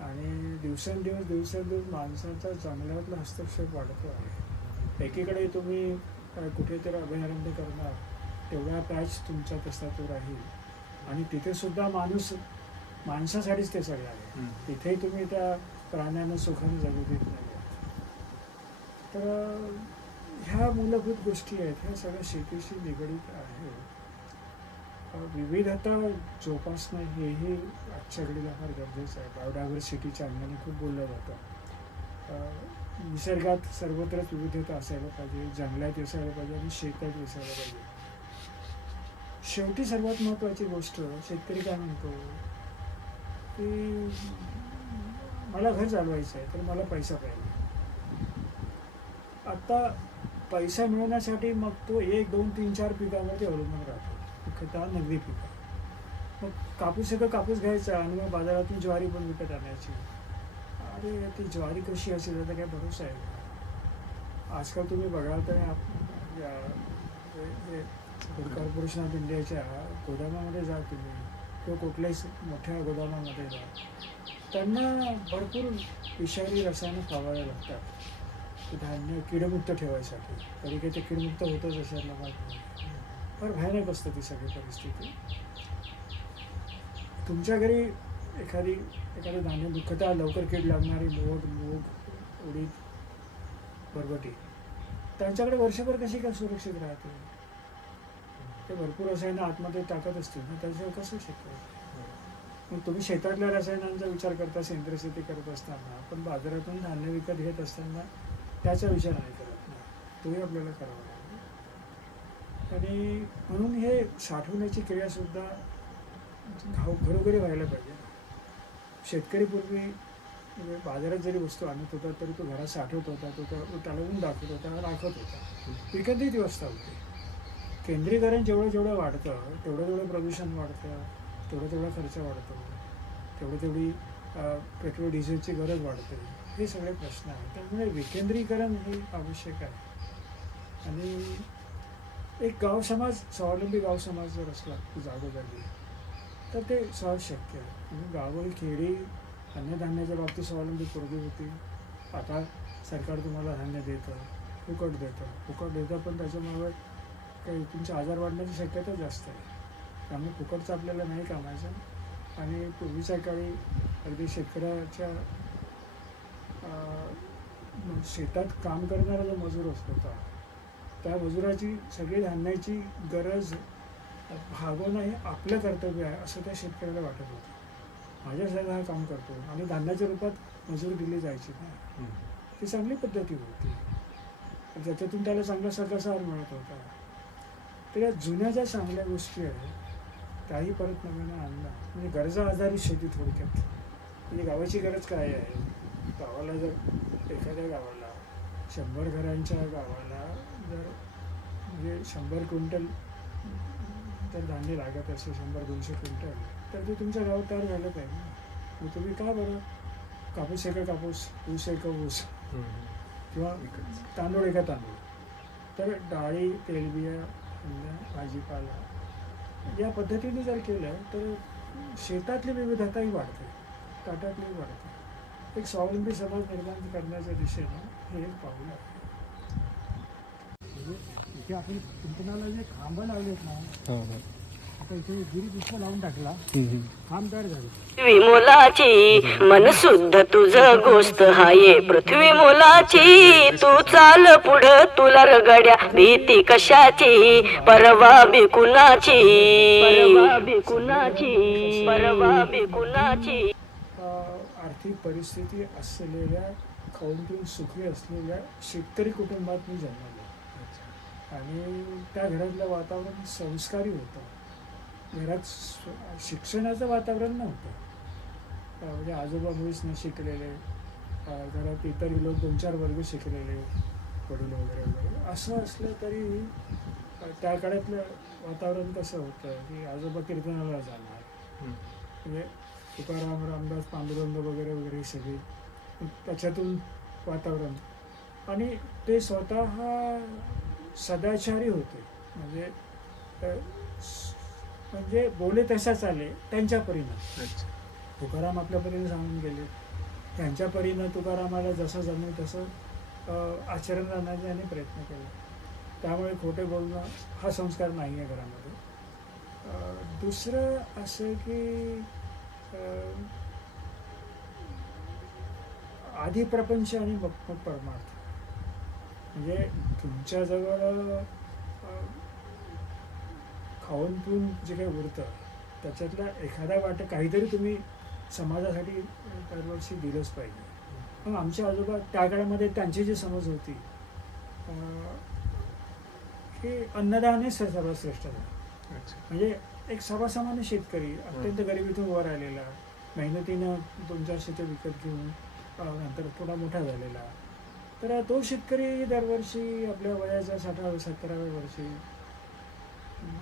आणि दिवसेंदिवस माणसाचा जंगलातला हस्तक्षेप वाढतो आहे. एकीकडे तुम्ही कुठेतरी अभयारण्य करणार, तेवढा पॅच तुमचा तसा तो राहील, आणि तिथे सुद्धा माणसासाठीच ते सगळं आहे. तिथेही तुम्ही त्या प्राण्यांना सुखाने जगू देत नाही. तर ह्या मूलभूत गोष्टी आहेत, ह्या सगळ्या शेतीशी निगडीत आहे. विविधता जोपासणं हेही आजच्या घडीला फार गरजेचं आहे. बायोडायव्हर्सिटीच्या अंगाने खूप बोललं जातं. निसर्गात सर्वत्रच विविधता असायला पाहिजे, जंगलात असायला पाहिजे आणि शेतात असायला पाहिजे. शेवटी सर्वात महत्त्वाची गोष्ट, शेतकरी काय म्हणतो की मला घर चालवायचं आहे तर मला पैसा पाहिजे. आता पैसा मिळवण्यासाठी मग तो 1, 2, 3, 4 पिकांवरती अवलंबून राहतो. मुख्यतः नगदी पिकं. मग कापूस कापूस घ्यायचा आणि मग बाजारातून ज्वारी पण विकत आणायची. अरे ती ज्वारी कशी असेल याचा काय भरोसा आहे? आजकाल तुम्ही बघाल तर फूड कॉर्पोरेशन ऑफ इंडियाच्या गोदामामध्ये जा तुम्ही किंवा कुठल्याही मोठ्या गोदामामध्ये जा, त्यांना भरपूर विषारी रसायनं फवारायला लागतात धान्य कीडमुक्त ठेवायसाठी. तरी काही ते कीडमुक्त होतंच अशातला भाग नाही. फार भयानक असतं ती सगळी परिस्थिती. तुमच्या घरी एखादं धान्य मुख्यतः लवकर कीड लागणारी मूग, उडीद, बरबटी, त्यांच्याकडे वर्षभर कशी काय सुरक्षित राहते? ते भरपूर रसायनं आतमध्ये टाकत असतील ना, त्याच्यावर कसं शक्य आहे? मग तुम्ही शेतातल्या रसायनांचा विचार करता, सेंद्रिय शेती करत असताना, पण बाजारातून धान्य विकत घेत असताना त्याचा विचार नाही करत ना. तोही आपल्याला करावा लागेल. आणि म्हणून हे साठवण्याची क्रियासुद्धा घरोघरी व्हायला पाहिजे. शेतकरी पूर्वी म्हणजे बाजारात जरी वस्तू आणत होता तरी तो घरात साठवत होता, त्याला ऊन दाखवत होता, राखत होता. विकतही ती व्यवस्था होती. केंद्रीकरण जेवढं वाढतं तेवढं प्रदूषण वाढतं, तेवढा खर्च वाढतो, तेवढी पेट्रोल डिझेलची गरज वाढते. हे सगळे प्रश्न आहेत. त्यामुळे विकेंद्रीकरण हे आवश्यक आहे. आणि एक गाव समाज, स्वावलंबी गाव समाज जर असला जागोजागी तर ते सहज शक्य आहे. म्हणजे गावं खेडी अन्नधान्याच्या बाबतीत स्वावलंबी पूर्वी होती. आता सरकार तुम्हाला धान्य देतं, फुकट देतं, पण त्याच्यामुळे काही तुमचे आजार वाढण्याची शक्यता जास्त आहे. त्यामुळे फुकटचं आपल्याला नाही कामायचं. आणि पूर्वीच्या काळी अगदी शेतकऱ्याच्या शेतात काम करणारा जो मजूर होता त्या मजुराची सगळी धान्याची गरज भागवणं हे आपलं कर्तव्य आहे असं त्या शेतकऱ्याला वाटत होतं. माझ्या शेतात हा काम करतो आणि धान्याच्या रूपात मजूर दिली जायची ना, ती चांगली पद्धती होती. ज्याच्यातून त्याला चांगला सगळा मिळत होता. तर या जुन्या ज्या चांगल्या गोष्टी आहेत त्याही परत नव्यानं आणणं म्हणजे गरजा आधारित शेती थोडक्यात. म्हणजे गावाची गरज काय आहे? गावाला जर एखाद्या गावाला 100 घरांच्या गावाला जर म्हणजे 100 क्विंटल जर धान्य लागत असेल, 100-200 क्विंटल, तर ते तुमच्या गावात तयार झालं पाहिजे. मग तुम्ही का बरं कापूस एका कापूस, ऊस एका ऊस किंवा तांदूळ एका तांदूळ. तर डाळी, तेलबिया, भाजीपाला या पद्धतीने जर केलं तर शेतातली विविधताही वाढते, ताटातली वाढते. एक स्वावलंबी समाज निर्माण करण्याच्या दिशेनं हे एक पाऊल आहे. इथे आपण कुंपणाला जे खांब लावलेत ना, आता इथे गिरी पुष्प लावून टाकला, खांब तयार झाले. पृथ्वी मोलाची मन शुद्ध तुझ गोष्ट हाये पृथ्वी मोलाची. तू चाल पुढं तुला रगड्या भीती कशाची, परवा बिकुनाची, परवा बिकुनाची. आर्थिक परिस्थिती असलेल्या, खाऊन पिऊन सुखी असलेल्या शेतकरी कुटुंबात मी जन्मलो. आणि त्या घरातलं वातावरण संस्कारी होतं. घरात शिक्षणाचं वातावरण नव्हतं. म्हणजे आजोबा मुळीच न शिकलेले, घरात इतर लोक 2-4 वर्ग शिकलेले, वडील वगैरे असं असलं तरी त्या काळातलं वातावरण कसं होतं की आजोबा कीर्तनाला जाणार, म्हणजे तुकाराम, रामदास, पांडुरंग वगैरे सगळी त्याच्यातून वातावरण. आणि ते स्वतः सदाचारी होते. म्हणजे बोले तसा चाले त्यांच्या परीनं. तुकाराम आपल्या परीनं सांगून गेले, त्यांच्या परीनं तुकारामाला जसं जमेल तसं आचरण आणण्याने प्रयत्न केला. त्यामुळे खोटे बोलणं हा संस्कार नाही आहे घरामध्ये. दुसरं असं की आधी प्रपंच आणि मग परमार्थ. म्हणजे तुमच्याजवळ खाऊन पिऊन जे काही उरतं त्याच्यातला एखादा वाटा काहीतरी तुम्ही समाजासाठी दरवर्षी दिलंच पाहिजे. मग आमचे आजोबा त्या काळामध्ये त्यांची जी समज होती की अन्नदान हे सर्वात श्रेष्ठ आहे. म्हणजे एक सर्वसामान्य शेतकरी अत्यंत गरिबीतून वर आलेला, मेहनतीनं 2-4 शेती विकत घेऊन नंतर थोडा मोठा झालेला, तर तो शेतकरी दरवर्षी आपल्या वयाच्या 60-70व्या वर्षी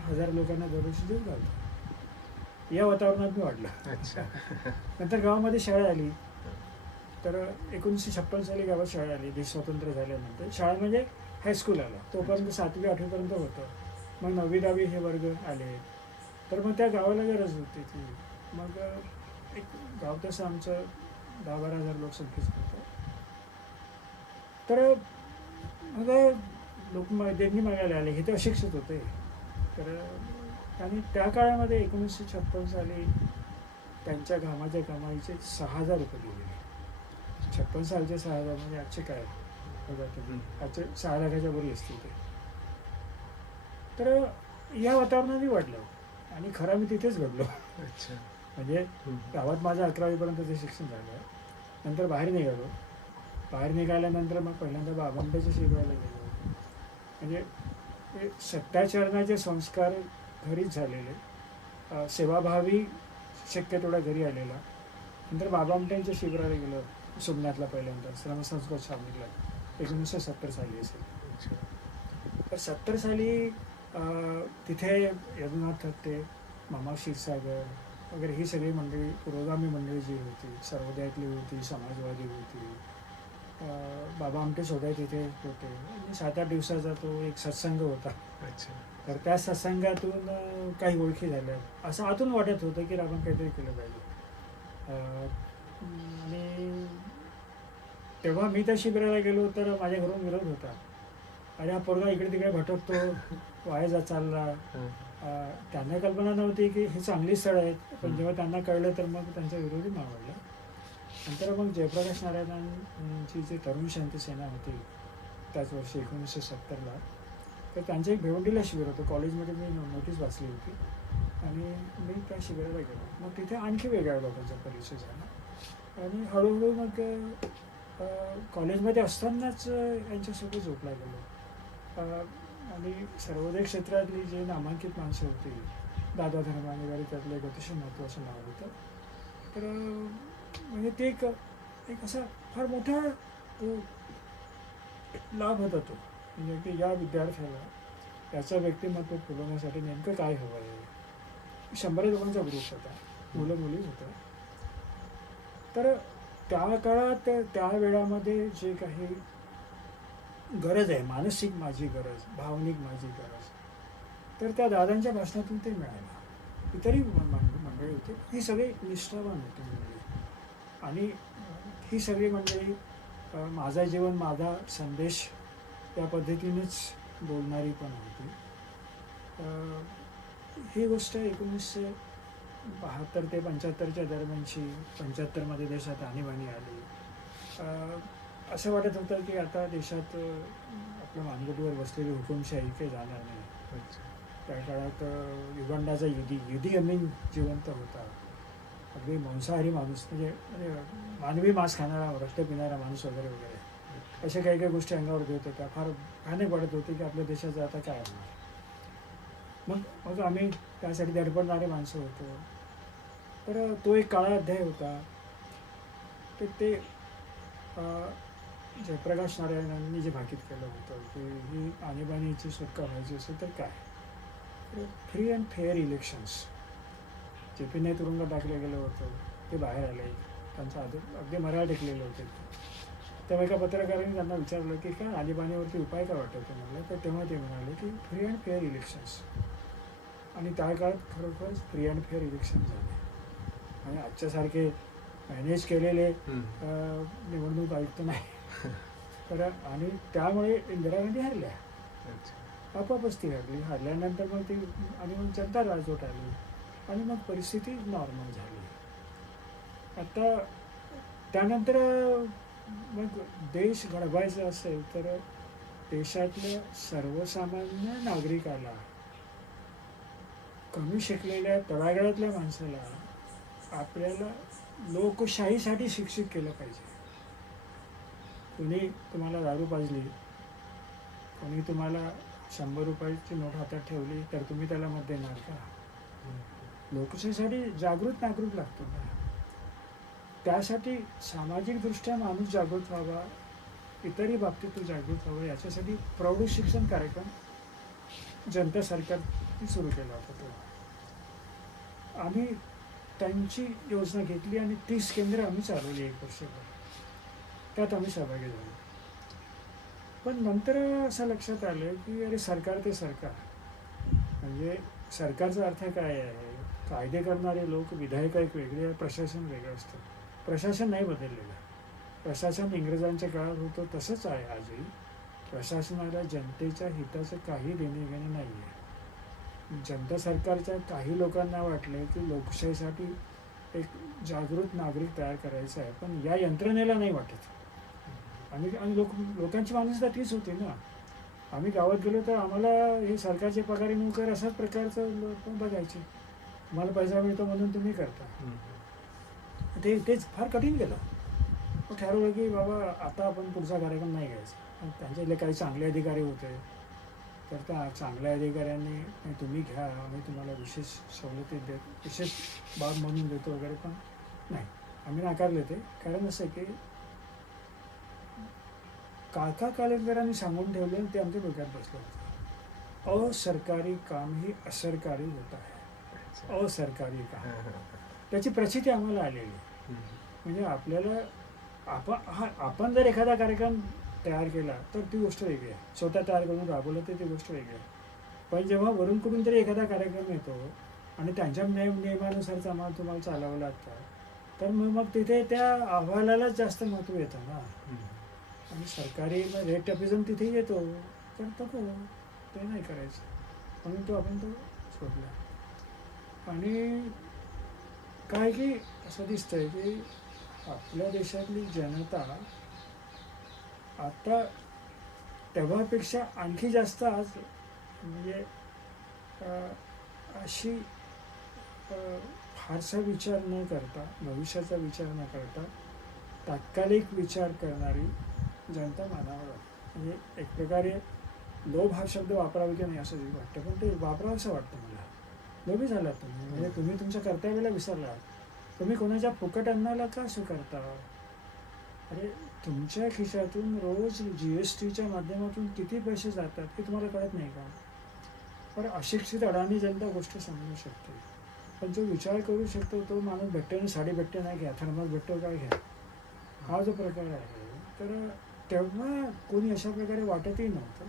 1000 लोकांना दरवर्षी जेवण घालतो. या वातावरणात मी वाढलं. नंतर गावामध्ये शाळा आली. तर 1956 साली गावात शाळा आली. देश स्वतंत्र झाल्यानंतर शाळा म्हणजे हायस्कूल आला. तोपर्यंत 7वी-8वीपर्यंत होतं. मग 9वी-10वी हे वर्ग आले. तर मग त्या गावाला गरज होती ती. मग एक गाव तसं आमचं 10-12 हजार लोकसंख्येचं होतं. तर मग लोक देणगी मागायला आले. हे तर अशिक्षित होते. तर आणि त्या काळामध्ये 1956 साली त्यांच्या घामाच्या कमाईचे 6,000 रुपये दिलेले. 56 सालचे 6,000 म्हणजे आजचे काय बघा तुम्ही, आजचे 6 लाखाच्या वरी असतील ते. तर या वातावरणाने वाढलं आणि खरं मी तिथेच घडलो. म्हणजे गावात माझं 11वीपर्यंत ते शिक्षण झालं. नंतर बाहेर निघालो. बाहेर निघाल्यानंतर मग पहिल्यांदा बाबांपाशी शिकवायला गेलो. म्हणजे हे सत्ताचरणाचे संस्कार घरीच झालेले, सेवाभावी शक्य तेवढा घरी आलेला. नंतर बाबा आमट्यांच्या शिबिराला गेलो सोमनाथला पहिल्यांदा, श्रमसंस्कृत स्वामीला 1970 साली असेल. तर 70 साली तिथे यदुनाथ थत्ते, मामा क्षीरसागर वगैरे ही सगळी मंडळी, पुरोगामी मंडळी जी होती, सर्वोदयातली होती, समाजवादी होती. बाबा आमटे सोबत तिथे होते. आणि 7-8 दिवसाचा तो एक सत्संग होता. तर त्या सत्संगातून काही ओळखी झाल्या. असं आतून वाटत होतं की आपण काहीतरी केलं पाहिजे. आणि तेव्हा मी त्या शिबिराला गेलो तर माझ्या घरून विरोध होता. अरे हा पोरगा इकडे तिकडे भटकतो, वाया जा चालला. त्यांना कल्पना नव्हती की हे चांगली स्थळं आहेत, पण जेव्हा त्यांना कळलं तर मग त्यांचा विरोधी मावळला. नंतर मग जयप्रकाश नारायणांची जी तरुण शांती सेना होती त्याच वर्षी 1970ला, तर त्यांचं एक भिवंडीला शिबिर होतं. कॉलेजमध्ये मी नोटीस वाचली होती आणि मी त्या शिबिराला गेलो. मग तिथे आणखी वेगळ्या लोकांचा परिचय झाला आणि हळूहळू मग कॉलेजमध्ये असतानाच यांच्यासोबत जोडला गेलो. आणि सर्वोदय क्षेत्रातली जी नामांकित माणसं होती, दादा धर्माने वगैरे त्यातलं एक अतिशय महत्त्वाचं नाव होतं. तर म्हणजे ते एक असा फार मोठा लाभ होता तो, म्हणजे की या विद्यार्थ्याला त्याचं व्यक्तिमत्व फुलवण्यासाठी नेमकं काय हवं आहे. 100 लोकांचा ग्रुप होता, मुलं मुली होतं. तर त्या काळात त्या वेळामध्ये जे काही गरज आहे, मानसिक माझी गरज, भावनिक माझी गरज, तर त्या दादांच्या भाषणातून ते मिळालं. इतरही मंडळी होती, ही सगळी निष्ठावान होती मंडळी. आणि ही सगळी मंडळी माझा जीवन माझा संदेश त्या पद्धतीनेच बोलणारी पण होती. ही गोष्ट 1972 ते 75च्या दरम्यानची. 75मध्ये देशात आणीबाणी आली. असं वाटत होतं की आता देशात आपल्या मानगडीवर बसलेली हुकुमशाही काही जाणार नाही. त्या काळात युगांडाचा युदी अमीन जिवंत होता. अगदी मांसाहारी माणूस, म्हणजे मानवी मांस खाणारा, रक्त पिणारा माणूस वगैरे वगैरे, अशा काही काही गोष्टी अंगावर येत होत्या. फार भयानक वाटत होते की आपल्या देशाचं आता काय होणार. मग आम्ही त्यासाठी धडपडणारे माणसं होतो. तर तो एक काळा अध्याय होता. तर ते जयप्रकाश नारायणांनी जे भाकीत केलं होतं की ही आणीबाणीची सुटका व्हायची असेल तर काय, free and fair elections. JP तुरुंगात टाकलं गेलं होतं, ते बाहेर आले. त्यांचं अगदी मराळ टेकलेले होते. तेव्हा एका पत्रकारांनी त्यांना विचारलं की काय आणीबाणीवरती उपाय काय वाटतो तुम्हाला. तर तेव्हा ते म्हणाले की फ्री अँड फेअर इलेक्शन्स. आणि त्या काळात खरोखरच फ्री अँड फेअर इलेक्शन झाले. आणि आजच्यासारखे मॅनेज केलेले निवडणूक आयुक्त नाही. तर आणि त्यामुळे इंदिरा गांधी हरल्या. आपोआपच ती हरली. हरल्यानंतर मग ती आणि मग जनता राजवट आली आणि मग परिस्थिती नॉर्मल झाली. आता त्यानंतर मग देश घडवायचा असेल तर देशातल्या सर्वसामान्य नागरिकाला, कमी शिकलेल्या तळागाळातल्या माणसाला आपल्याला लोकशाहीसाठी शिक्षित केलं पाहिजे. कुणी तुम्हाला दारू पाजली, कोणी तुम्हाला 100 रुपयाची नोट हातात ठेवली तर तुम्ही त्याला मत देणार का. लोकशाहीसाठी जागृत नागरिक लागतो ना. त्यासाठी सामाजिकदृष्ट्या माणूस जागृत व्हावा, इतरही बाबतीत तो जागृत व्हावा, याच्यासाठी प्रौढ शिक्षण कार्यक्रम जनता सरकारने सुरू केला होता. तो आम्ही त्यांची योजना घेतली आणि 30 केंद्र आम्ही चालवली 1 वर्षभर. त्यात आम्ही सहभागी झालो. पण नंतर असं लक्षात आलं की अरे सरकार ते सरकार, म्हणजे सरकारचा अर्थ काय आहे. कायदे करणारे लोक, विधायक एक वेगळे, प्रशासन वेगळं असतं. प्रशासन नाही बदललेलं. प्रशासन इंग्रजांच्या काळात होतं तसंच आहे आजही. प्रशासनाला जनतेच्या हिताचं काही देणे घेणे नाही आहे. जनता सरकारच्या काही लोकांना वाटलं की लोकशाहीसाठी एक जागृत नागरिक तयार करायचा आहे, पण या यंत्रणेला नाही वाटत. आणि लोकांची मानसिकता तीच होती ना. आम्ही गावात गेलो तर आम्हाला हे सरकारचे पगारी नोकर अशाच प्रकारचं लोक बघायचे. तुम्हाला पैसा मिळतो म्हणून तुम्ही करता. तेच फार कठीण गेलं. ठरवलं की बाबा आता आपण पुढचा कार्यक्रम नाही घ्यायचा. त्यांच्यातले काही चांगले अधिकारी होते, तर त्या चांगल्या अधिकाऱ्यांनी "नाही, तुम्ही घ्या, आम्ही तुम्हाला विशेष सवलती देतो, विशेष बाब म्हणून देतो वगैरे", पण नाही, आम्ही नाकारले ते. कारण असं आहे की काका कालेकरांनी सांगून ठेवलं ते आमच्या डोक्यात बसलं होतं. असरकारी काम ही असरकारी होत आहे, असरकारी काम, त्याची प्रचिती आम्हाला आलेली. म्हणजे आपल्याला आपण जर एखादा कार्यक्रम तयार केला तर ती गोष्ट वेगळी आहे, स्वतः तयार करून राबवलं तर ती गोष्ट वेगळी आहे. पण जेव्हा वरून कडून तरी एखादा कार्यक्रम येतो आणि त्यांच्या नियमानुसारच आम्हाला तुम्हाला चालवावं लागतं, तर मग तिथे त्या अहवालालाच जास्त महत्त्व येतं ना. आणि सरकारी रेट टॅपिझम तिथे येतो, पण ते नाही करायचं म्हणून आपण तो सोडला. आणि काय की असं दिसतंय की आपल्या देशातली जनता आता तेव्हापेक्षा आणखी जास्त आज म्हणजे अशी फारसा विचार न करता, भविष्याचा विचार न करता तात्कालिक विचार करणारी जनता मानावं लागतं. म्हणजे एक प्रकारे लोभ हा शब्द वापरावा की नाही असं वाटतं, पण ते वापरावं असं वाटतं मला. लोभी झालात तुम्ही, म्हणजे तुम्ही तुमच्या कर्तव्याला विसरलात. तुम्ही कोणाच्या फुकट अन्नाला का स्वीकारता? अरे तुमच्या खिशातून रोज GSTच्या माध्यमातून किती पैसे जातात हे तुम्हाला कळत नाही का? पण अशिक्षित अडाणी जनता गोष्ट समजू शकते, पण जो विचार करू शकतो तो माणूस भेटते आणि साडी भेटते नाही घ्या, थर्मास भेटतो काय घ्या, हा जो प्रकार आहे. तर तेव्हा कोणी अशा प्रकारे वाटतही नव्हतं.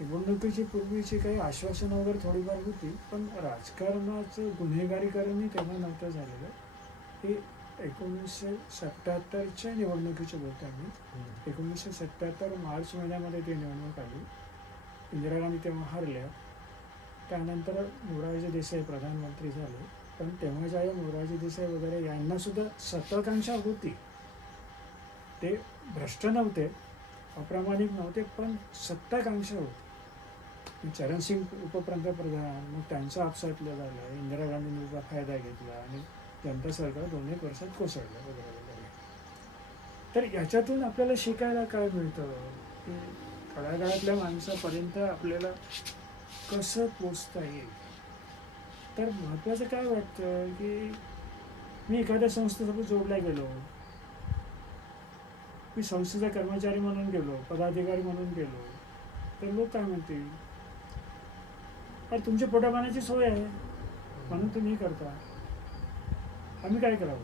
निवडणुकीची पूर्वीची काही आश्वासनं वगैरे थोडीफार होती, पण राजकारणाचं गुन्हेगारीकरणही तेव्हा नव्हतं झालेलं. हे 1977च्या निवडणुकीचे बोलतो आम्ही. 1977 मार्च महिन्यामध्ये ती निवडणूक आली. इंदिरा गांधी तेव्हा हारल्या. त्यानंतर मोरारजी देसाई प्रधानमंत्री झाले. पण तेव्हा ज्या मोरारजी देसाई वगैरे यांनासुद्धा सत्ताकांक्षा होती. ते भ्रष्ट नव्हते, अप्रामाणिक नव्हते, पण सत्ताकांक्षा होती. चरणसिंग उपपंतप्रधान, मग त्यांचं आपसातलं झालं, इंदिरा गांधींनी त्याचा फायदा घेतला आणि जनता सरकार 2 वर्षात कोसळलं वगैरे वगैरे. तर याच्यातून आपल्याला शिकायला काय मिळतं की तळागाळातल्या माणसापर्यंत आपल्याला कसं पोचता येईल. तर महत्त्वाचं काय वाटतं की मी एखाद्या संस्थेसोबत जोडला गेलो, मी संस्थेचा कर्मचारी म्हणून गेलो, पदाधिकारी म्हणून गेलो, तर लोक काय म्हणतील, अरे तुमची पोटापाण्याची सोय आहे म्हणून तुम्ही करता, आम्ही काय करावं?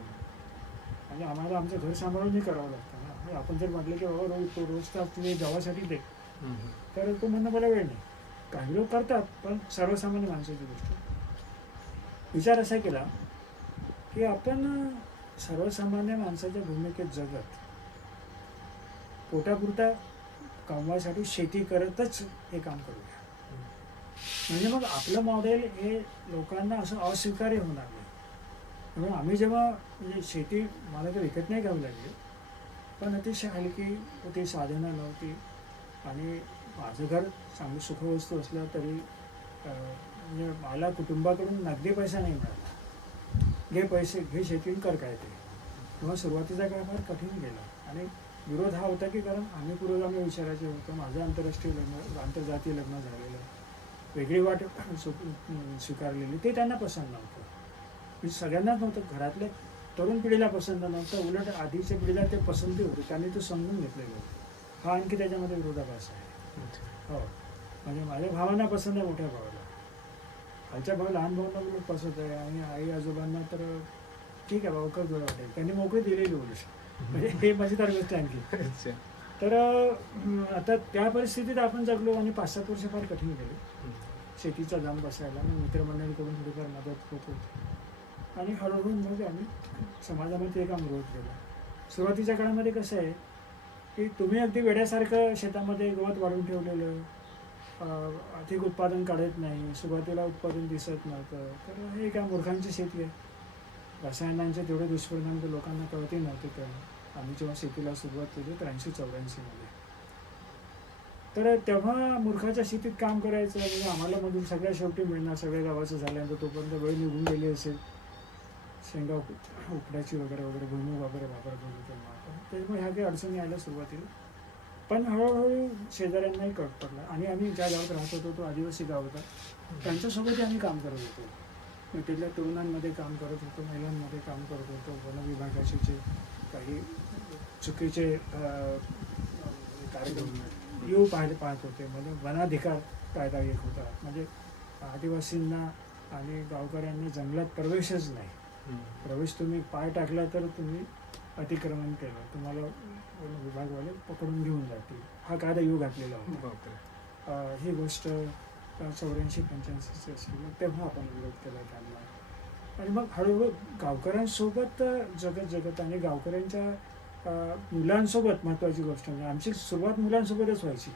म्हणजे आम्हाला आमचं घर सांभाळूनही करावं लागतं ना. म्हणजे आपण जर म्हटलं की बाबा रोज तास तुम्ही गावासाठी दे, तर तो म्हणणं मला वेळ नाही. काही लोक करतात, पण सर्वसामान्य माणसाची गोष्ट. विचार असा केला की आपण सर्वसामान्य माणसाच्या भूमिकेत जगत पोटापुरता कमवायसाठी शेती करतच हे काम करूया. म्हणजे मग आपलं मॉडेल हे लोकांना असं अस्वीकार्य होणार नाही. म्हणून आम्ही जेव्हा म्हणजे शेती मला तर विकत नाही घ्यावी लागली, पण अतिशय हलकी होती, साधनं नव्हती आणि माझं घर चांगली सुखवस्तू असलं तरी म्हणजे मला कुटुंबाकडून नगदी पैसा नाही मिळाला. घे पैसे, घे शेती कर काय ते. तेव्हा सुरुवातीचा काळ फार कठीण गेला आणि विरोध हा होता की कारण आम्ही पुरोगामी विचारायचे होतं. माझं आंतरजातीय लग्न झालेलं, वेगळी वाट स्वीकारलेली, ते त्यांना पसंत नव्हतं. म्हणजे सगळ्यांनाच नव्हतं, घरातल्या तरुण पिढीला पसंत नव्हतं, उलट आधीच्या पिढीला ते पसंती होते, त्यांनी ते समजून घेतलेलं होतं. हा आणखी त्याच्यामध्ये विरोधाभास आहे. हो, म्हणजे माझ्या भावांना पसंत आहे, मोठ्या भावाला, खालच्या भाऊ लहान भावांना उलट पसंत आहे आणि आई आजोबांना तर ठीक आहे बाबा कर बरं वाटेल, त्यांनी मोकळी दिलेली उलट. म्हणजे हे मजेदार गोष्ट आणखी. तर आता त्या परिस्थितीत आपण जगलो आणि 5-7 वर्ष फार कठीण गेले. शेतीचा जाम बसायला मग मित्रमंडळीकडून थोडीफार मदत होत होती आणि हळूहळू मग आम्ही समाजामध्ये हे काम रोज केलं. सुरुवातीच्या काळामध्ये कसं आहे की तुम्ही अगदी वेड्यासारखं शेतामध्ये गवत वाढून ठेवलेलं, अधिक उत्पादन काढत नाही, सुरुवातीला उत्पादन दिसत नव्हतं, तर हे काय मूर्खांची शेती आहे. रसायनांचे तेवढे दुष्परिणाम तर लोकांना कळतही नव्हते. तेव्हा आम्ही जेव्हा शेतीला सुरुवात केली 83-84 मध्ये, तर तेव्हा मूर्खाच्या शेतीत काम करायचं म्हणजे आम्हाला मधून सगळ्या शेवटी मिळणार, सगळ्या गावाचं झाल्यानंतर तोपर्यंत वेळ निघून गेली असेल, शेंगा उपडाची वगैरे वगैरे भुईमूग वगैरे वापरत होतो तेव्हा. त्यामुळे ह्या काही अडचणी आल्या सुरुवातीला. पण हळूहळू शेजाऱ्यांनाही कळत पडलं आणि आम्ही ज्या गावात राहत होतो तो आदिवासी गाव होता, त्यांच्यासोबतही आम्ही काम करत होतो. मग तिथल्या तरुणांमध्ये काम करत होतो, महिलांमध्ये काम करत होतो. वन विभागाचे जे काही चुकीचे कार्यक्रम येऊ पाहत होते. म्हणजे वनाधिकार कायदा एक होता, म्हणजे आदिवासींना आणि गावकऱ्यांनी जंगलात प्रवेशच नाही. प्रवेश तुम्ही पाय टाकला तर तुम्ही अतिक्रमण केलं, तुम्हाला वन विभागवाले पकडून घेऊन जातील, हा कायदा येऊ घातलेला होता. ही गोष्ट 84-85 असेल. मग तेव्हा आपण विरोध केला त्यांना. आणि मग हळूहळू गावकऱ्यांसोबत जगत आणि गावकऱ्यांच्या मुलांसोबत महत्त्वाची गोष्ट म्हणजे आमची सुरुवात मुलांसोबतच व्हायची.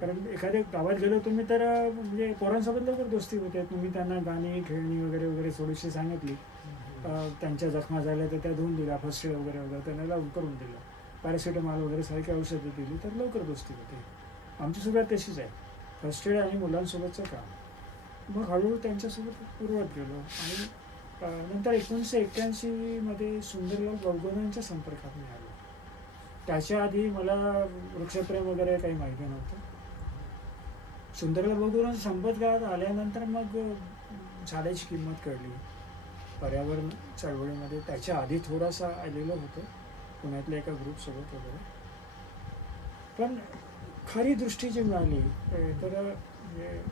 कारण एखाद्या गावात गेलो तुम्ही तर म्हणजे पोरांसोबत लवकर दोस्ती होते. तुम्ही त्यांना गाणी खेळणी वगैरे वगैरे थोडीशी सांगितली, त्यांच्या जखमा झाल्या तर त्या धुवून दिल्या, फर्स्ट एड वगैरे वगैरे त्यांना लावून करून दिलं, पॅरासिटामॉल वगैरे सारखी औषधं दिली तर लवकर दोस्ती होते. आमची सुरुवात तशीच आहे, फर्स्ट एड आणि मुलांसोबतचं काम. मग हळूहळू त्यांच्यासोबत पूर्वत गेलो आणि नंतर 1981 सुंदरलाल बौगोनांच्या संपर्कात मी आलो. त्याच्या आधी मला वृक्षप्रेम वगैरे काही माहिती नव्हतं. सुंदरलाल बौगोनांच्या संपर्कात आल्यानंतर मग झाडाची किंमत कळली. पर्यावरण चळवळीमध्ये त्याच्या आधी थोडासा आलेलं होतं पुण्यातल्या एका ग्रुपसोबत वगैरे. पण खरी दृष्टी जी मिळाली तर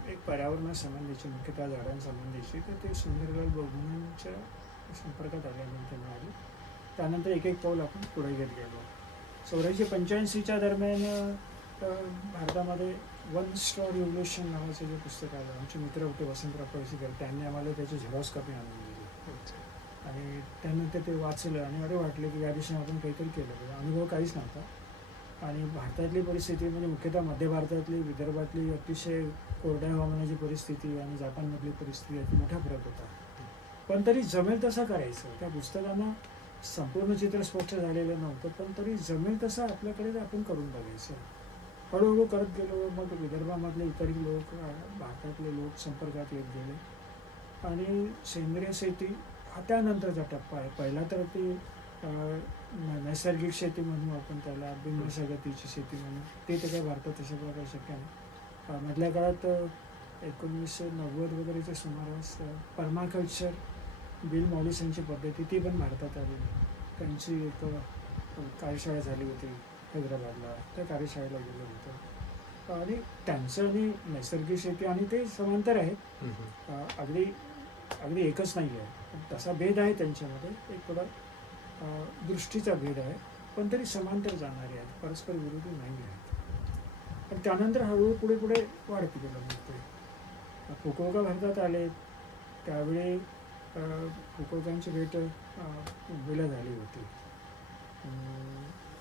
एक पर्यावरणासंबंधीची, मुख्यतः झाडांसंबंधीची, तर ते सुंदरलाल बौगोनांच्या संपर्कात आल्यानंतर मिळाली. त्यानंतर एक एक पाऊल आपण पुढे घेत गेलो. 84-85 दरम्यान भारतामध्ये वन स्टॉर रिव्होल्युशन नावाचं जे पुस्तक आलं, आमचे मित्र होते वसंतराव पळशीकर, त्यांनी आम्हाला त्याची झेरॉक्स कॉपी आणून दिली आणि त्यानंतर ते वाचलं आणि अरे वाटलं की या दिवसाने आपण काहीतरी केलं पाहिजे. अनुभव काहीच नव्हता. आणि भारतातली परिस्थिती म्हणजे मुख्यतः मध्य भारतातली, विदर्भातली अतिशय कोरड्या हवामानाची परिस्थिती आणि जापानमधली परिस्थिती यात मोठा फरक होता. पण तरी जमेल तसं करायचं. त्या पुस्तकांना संपूर्ण चित्र स्पष्ट झालेलं नव्हतं, पण तरी जमेल तसं आपल्याकडे आपण करून बघायचं. हळूहळू करत गेलो. मग विदर्भामधले इतरही लोक, भारतातले लोक संपर्कात येत गेले आणि सेंद्रिय शेती हा त्यानंतरचा टप्पा आहे. पहिला तर ती नैसर्गिक शेती म्हणू आपण त्याला, बिनमशागतीची शेती म्हणू, ते तर काय भारतात तशा प्रकारे शक्य नाही. मधल्या काळात 1990 वगैरेच्या सुमारास पर्माकल्चर बिल मॉलिसनची पद्धती ती पण भारतात आली. त्यांची एक कार्यशाळा झाली होती हैदराबादला, त्या कार्यशाळेला गेलो होतो. आणि त्यांचं आणि नैसर्गिक शेती आणि ते समांतर आहेत, अगदी एकच नाही आहे. तसा भेद आहे त्यांच्यामध्ये, एक थोडा दृष्टीचा भेद आहे, पण तरी समांतर जाणारे आहेत, परस्पर विरोधी नाही आहेत. पण त्यानंतर हळूहळू पुढे पुढे वाढत गेलं. मग ते फुकुओका भारतात आले त्यावेळी फुकुओकांची भेट मुंबईला झाली होती.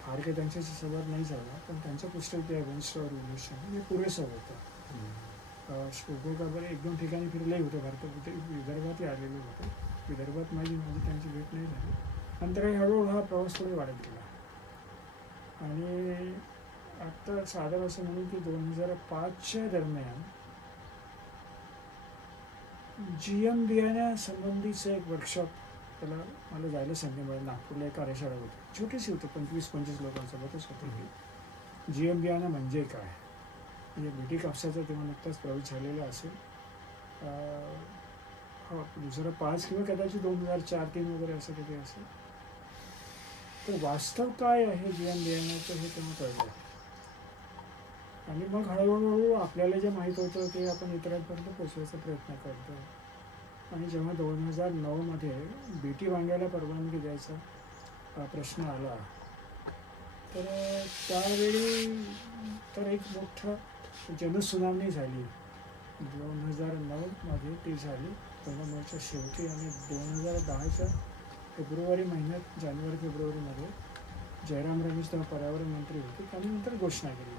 फार काही त्यांच्याशी संवाद नाही झाला, पण त्यांच्या पुस्तक ते वन स्टॉर रिव्होल्युशन हे पुरेसं होतं. फुकुओकावर 1-2 ठिकाणी फिरलेही होते भारतात, विदर्भातही आलेले होते. विदर्भात माझी त्यांची भेट नाही झाली. नंतर हळूहळू हा प्रवास पुढे वाढत गेला आणि आत्ता साधारण असं म्हणून की 2005च्या दरम्यान GM बियाण्यासंबंधीचं एक वर्कशॉप, त्याला मला जायला संधी मिळाली. नागपूरला एक कार्यशाळा होती, छोटीशी होती, 25-25 लोकांसोबतच होती. GM बियाणं म्हणजे काय, म्हणजे बीटी कापसाचा तेव्हा नुकताच प्रवेश झालेला असेल. हो, 2005 किंवा कदाचित 2004-03 वगैरे असं कधी असेल. तर वास्तव काय आहे GM बियाण्याचं हे तेव्हा कळलं. आणि मग हळूहळू आपल्याला जे माहीत होतं ते आपण इतरांपर्यंत पोचवायचा प्रयत्न करतो. आणि जेव्हा 2009 बीटी वांग्याला परवानगी द्यायचा प्रश्न आला, तर त्यावेळी तर एक मोठं जनसुनावणी झाली. 2009 ती झाली 2009च्या शेवटी, आणि 2010च्या फेब्रुवारी महिन्यात, जानेवारी-फेब्रुवारीमध्ये जयराम रमेश तेव्हा पर्यावरण मंत्री होते, त्यांनी नंतर घोषणा केली.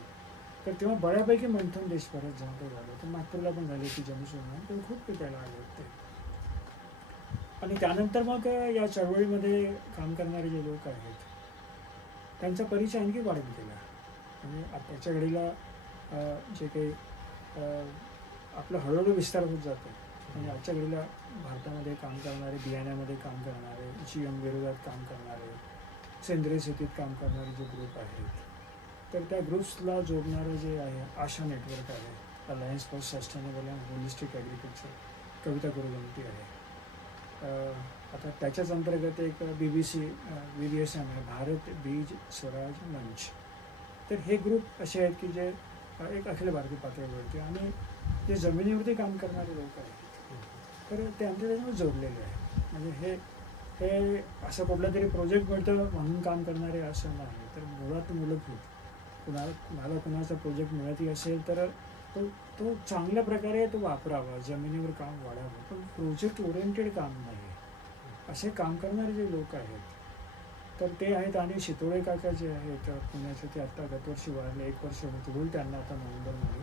तर तेव्हा बऱ्यापैकी मंथन देशभरात जाणतं झालं. तर नागपूरला पण झाली होती जनसुनावणी, तेव्हा खूप पिकायला आले होते. आणि त्यानंतर मग या चळवळीमध्ये काम करणारे जे लोक आहेत त्यांचा परिचय आणखी वाढत गेला. आणि आताच्या घडीला जे काही आपलं हळूहळू विस्तार होत जातो. आणि आजच्या घडीला भारतामध्ये काम करणारे, बियाण्यामध्ये काम करणारे, GM विरोधात काम करणारे, सेंद्रिय शेतीत काम करणारे जे ग्रुप आहेत तर त्या ग्रुप्सला जोडणारं जे आहे आशा नेटवर्क आहे, alliance for sustainable and holistic agriculture, Kavitha Kuruganti आहे. आता त्याच्याच अंतर्गत एक BBC VBSM आहे, भारत बीज स्वराज मंच. तर हे ग्रुप असे आहेत की जे एक अखिल भारतीय पातळीवरती आणि जे जमिनीवरती काम करणारे लोक आहेत, तर ते आमच्या त्याच्यामध्ये जोडलेले आहे. म्हणजे हे असं कुठलं तरी प्रोजेक्ट मिळतं म्हणून काम करणारे असं नाही, तर मुळात मूलभूत कुणाला कुणाचा प्रोजेक्ट मिळतही असेल तर तो चांगल्या प्रकारे तो वापरावा, जमिनीवर काम वाढावं, पण प्रोजेक्ट ओरिएंटेड काम नाही आहे. असे काम करणारे जे लोक आहेत तर ते आहेत. आणि शितोळे काका जे आहेत पुण्याचे, ते आत्ता गतवर्षी वारले, 1 वर्ष होईल त्यांना आता नोव्हेंबरमध्ये.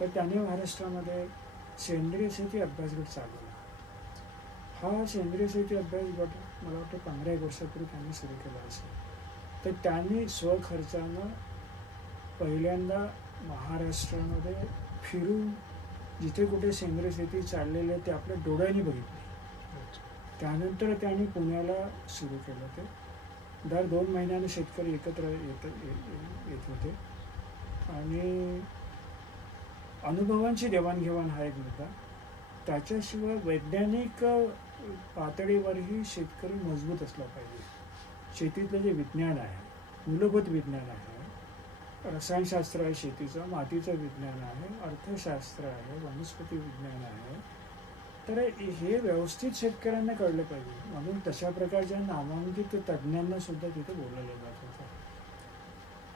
तर त्यांनी महाराष्ट्रामध्ये सेंद्रिय शेती अभ्यास गट चालवला. हा सेंद्रिय शेती अभ्यास गट मला वाटतं 15-1 वर्षापूर्वी त्यांनी सुरू केला असेल. तर त्यांनी स्वखर्चानं पहिल्यांदा महाराष्ट्रामध्ये फिरून जिथे कुठे सेंद्रिय शेती चाललेली आहे ते आपल्या डोळ्यांनी बघितली. त्यानंतर त्यांनी पुण्याला सुरू केलं. ते दर 2 महिन्याने शेतकरी एकत्र येत होते आणि अनुभवांची देवाणघेवाण हा एक मुद्दा. त्याच्याशिवाय वैज्ञानिक पातळीवरही शेतकरी मजबूत असला पाहिजे. शेतीतलं जे विज्ञान आहे, मूलभूत विज्ञान आहे, रसायनशास्त्र आहे शेतीचं, मातीचं विज्ञान आहे, अर्थशास्त्र आहे, वनस्पती विज्ञान आहे, तर हे व्यवस्थित शेतकऱ्यांना कळलं पाहिजे. म्हणून तशा प्रकारच्या नामांकित तज्ज्ञांना सुद्धा तिथे बोलवलं जात होतं.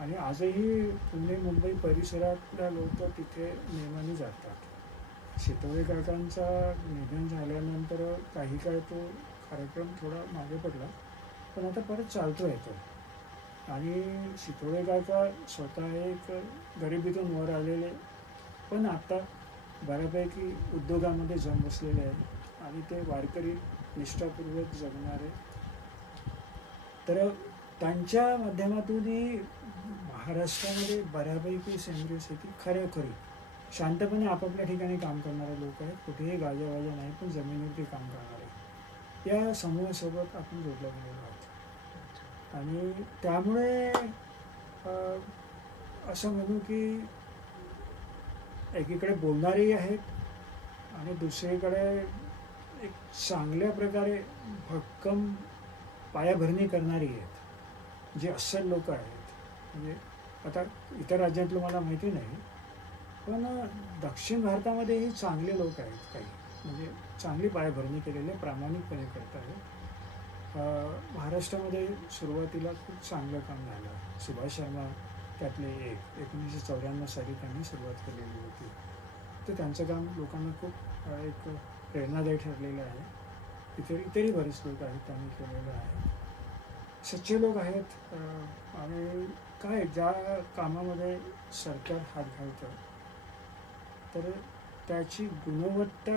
आणि आजही पुणे मुंबई परिसरातल्या लोक तिथे नेमाने जातात. शितोळे काकांचा निधन झाल्यानंतर काही काळ तो कार्यक्रम थोडा मागे पडला, पण आता परत चालतो येतो. आणि शितोळे काका स्वतः एक गरिबीतून वर आलेले, पण आता बऱ्यापैकी उद्योगामध्ये जम बसलेले आहेत आणि ते वारकरी निष्ठापूर्वक जगणारे. तर त्यांच्या माध्यमातूनही महाराष्ट्रामध्ये बऱ्यापैकी सेंद्रिय शेती खरी शांतपणे आपापल्या ठिकाणी काम करणारे लोक आहेत. कुठेही गाजावाजा नाही, पण जमिनीवरती काम करणारे या समूहासोबत आपण जोडल्या गेलेलो आहोत. आणि त्यामुळे असं म्हणू की एकीकडे बोलणारेही आहेत आणि दुसरीकडे एक चांगल्या प्रकारे भक्कम पायाभरणी करणारी आहेत, जे अस्सल लोक आहेत. म्हणजे आता इतर राज्यातलं मला माहिती नाही, पण दक्षिण भारतामध्येही चांगले लोक आहेत काही, म्हणजे चांगली पायाभरणी केलेले प्रामाणिकपणे करत आहेत. महाराष्ट्रामध्ये सुरुवातीला खूप चांगलं काम झालं. सुभाष शर्मा त्यातले एक 1994 साली त्यांनी सुरुवात केलेली होती. तर त्यांचं काम लोकांना खूप एक प्रेरणादायी ठरलेलं आहे. इतरही बरेच लोक आहेत त्यांनी केलेलं आहे. सच्चे लोक आहेत. आणि काय ज्या कामामध्ये सरकार हात घालतं तर त्याची गुणवत्ता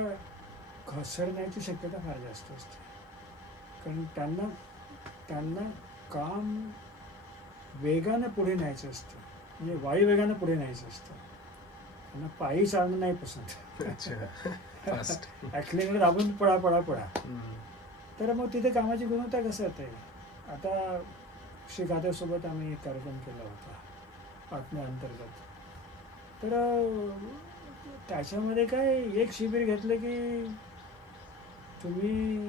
घसरण्याची शक्यता फार जास्त असते. कारण त्यांना काम वेगानं पुढे न्यायचं असतं, म्हणजे वायुवेगानं पुढे न्यायचं असतं. त्यांना पायी चालणं नाही पसंत. ॲक्सिलेटर दाबून पळा. तर मग तिथे कामाची गुणवत्ता घसरते. आता श्री गादेवसोबत आम्ही एक कार्यक्रम केला होता आत्म्याअंतर्गत. तर त्याच्यामध्ये काय एक शिबिर घेतलं की तुम्ही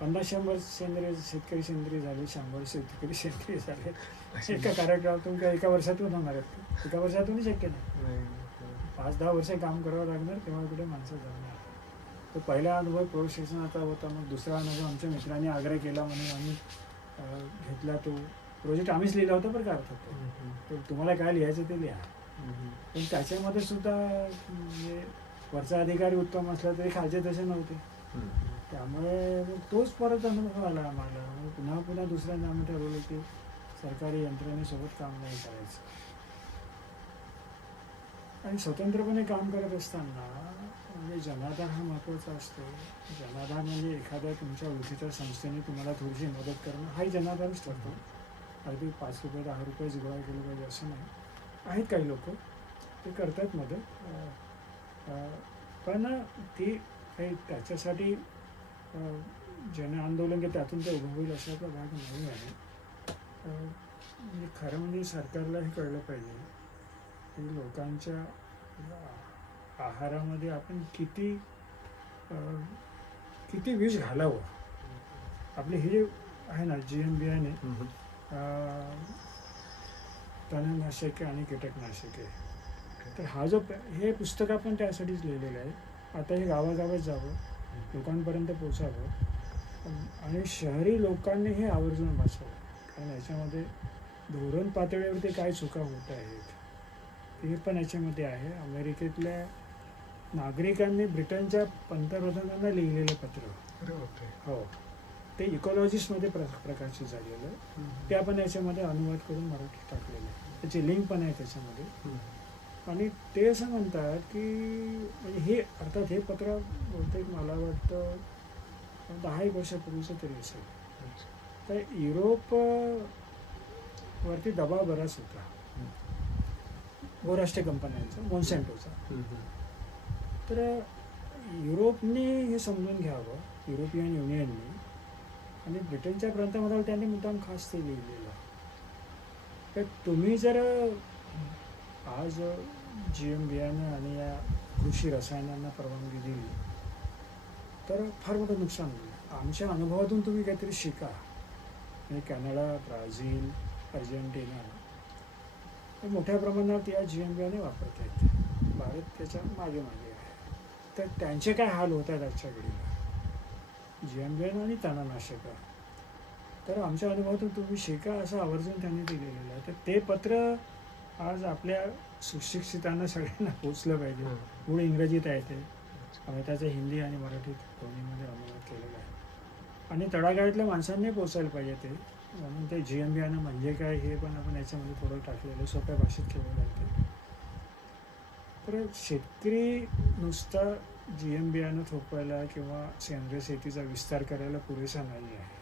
50-100 शेतकरी सेंद्रिय झाले, 100 शेतकरी सेंद्रिय झाले एका कार्यक्रमातून. का एका वर्षातून होणार आहेत? एका वर्षातूनही शक्य नाही. 5-10 वर्ष काम करावं लागणार, तेव्हा कुठे माणसं जगणार. तो पहिला अनुभव प्रौढ शिक्षणाचा होता. मग दुसरा अनुभव आमच्या मित्रांनी आग्रह केला म्हणून आम्ही घेतला. तो प्रोजेक्ट आम्हीच लिहिला होता बरं का अर्थात. तर तुम्हाला काय लिहायचं ते लिहा. पण त्याच्यामध्ये सुद्धा म्हणजे वरचा अधिकारी उत्तम असला तरी खालचे तसे नव्हते. त्यामुळे तोच परत अनुभव आला आम्हाला. पुन्हा दुसऱ्यांदा आम्ही ठरवलं की सरकारी यंत्रणेसोबत काम नाही करायचं. आणि स्वतंत्रपणे काम करत असताना म्हणजे जनाधार हा महत्त्वाचा असतो. जनाधार म्हणजे एखाद्या तुमच्या ओळखीच्या संस्थेने तुम्हाला थोडीशी मदत करणं हाही जनाधारच ठरतो. अगदी 5 रुपये 10 रुपये गोळा केलं पाहिजे असं नाही. आहेत काही लोक ते करतात मदत, पण ती काही त्याच्यासाठी जन आंदोलन की त्यातून ते उभं होईल अशातला भाग नाही आहे. म्हणजे खरं म्हणजे सरकारला हे कळलं पाहिजे की लोकांच्या आहारामध्ये आपण किती किती विष घालावं. आपले हे जे आहे ना GM बियाणे तणनाशके आणि कीटकनाशके, तर हा जो हे पुस्तक आपण त्यासाठीच लिहिलेलं आहे. आता हे गावागावात जावं, लोकांपर्यंत पोचावं आणि शहरी लोकांनी हे आवर्जून वाचावं. कारण याच्यामध्ये धोरण पातळीवरती काय चुका होत आहेत ते पण याच्यामध्ये आहे. अमेरिकेतल्या नागरिकांनी ब्रिटनच्या पंतप्रधानांना लिहिलेलं पत्र, हो, ते इकॉलॉजिस्टमध्ये प्रकाशित झालेलं. ते आपण याच्यामध्ये अनुवाद करून मराठीत टाकलेलं आहे. त्याची लिंक पण आहे त्याच्यामध्ये. आणि ते असं म्हणतात की म्हणजे हे अर्थात हे पत्र बहुतेक मला वाटतं 10 वर्षापूर्वीचं तरी असेल. तर युरोप वरती दबाव बराच होता बहुराष्ट्रीय कंपन्यांचा, मोन्सॅन्टोचा. तर युरोपने हे समजून घ्यावं, युरोपियन युनियनने, आणि ब्रिटनच्या प्रांतामध्ये त्यांनी मुद्दाम खास ते लिहिलेलं. तर तुम्ही जर आज GM बियाणं आणि या कृषी रसायनांना परवानगी दिली तर फार मोठं नुकसान होईल. आमच्या अनुभवातून तुम्ही काहीतरी शिका. म्हणजे कॅनडा, ब्राझील, अर्जेंटिना तर मोठ्या प्रमाणात या GM बियाणे वापरत आहेत. भारत त्याच्या मागे मागे आहे. तर त्यांचे काय हाल होत आहेत आजच्या घडीला GM बियाणं आणि तणनाशकं. तर आमच्या अनुभवातून तुम्ही शिका असं आवर्जून त्यांनी दिलेलं आहे. तर ते पत्र आज आपल्या सुशिक्षितांना सगळ्यांना पोचलं पाहिजे. मूळ इंग्रजीत आहे ते, आणि त्याचं हिंदी आणि मराठीत दोन्हीमध्ये अनुवाद केलेला आहे. आणि तळागाळातल्या माणसांनी पोचायला पाहिजे ते. म्हणून ते GM बियाणं म्हणजे काय हे पण आपण याच्यामध्ये थोडं टाकलेलं, सोप्या भाषेत केलेलं आहे ते. तर शेतकरी नुसता GM बियाणं थोपवायला किंवा सेंद्रिय शेतीचा विस्तार करायला पुरेसा नाही आहे.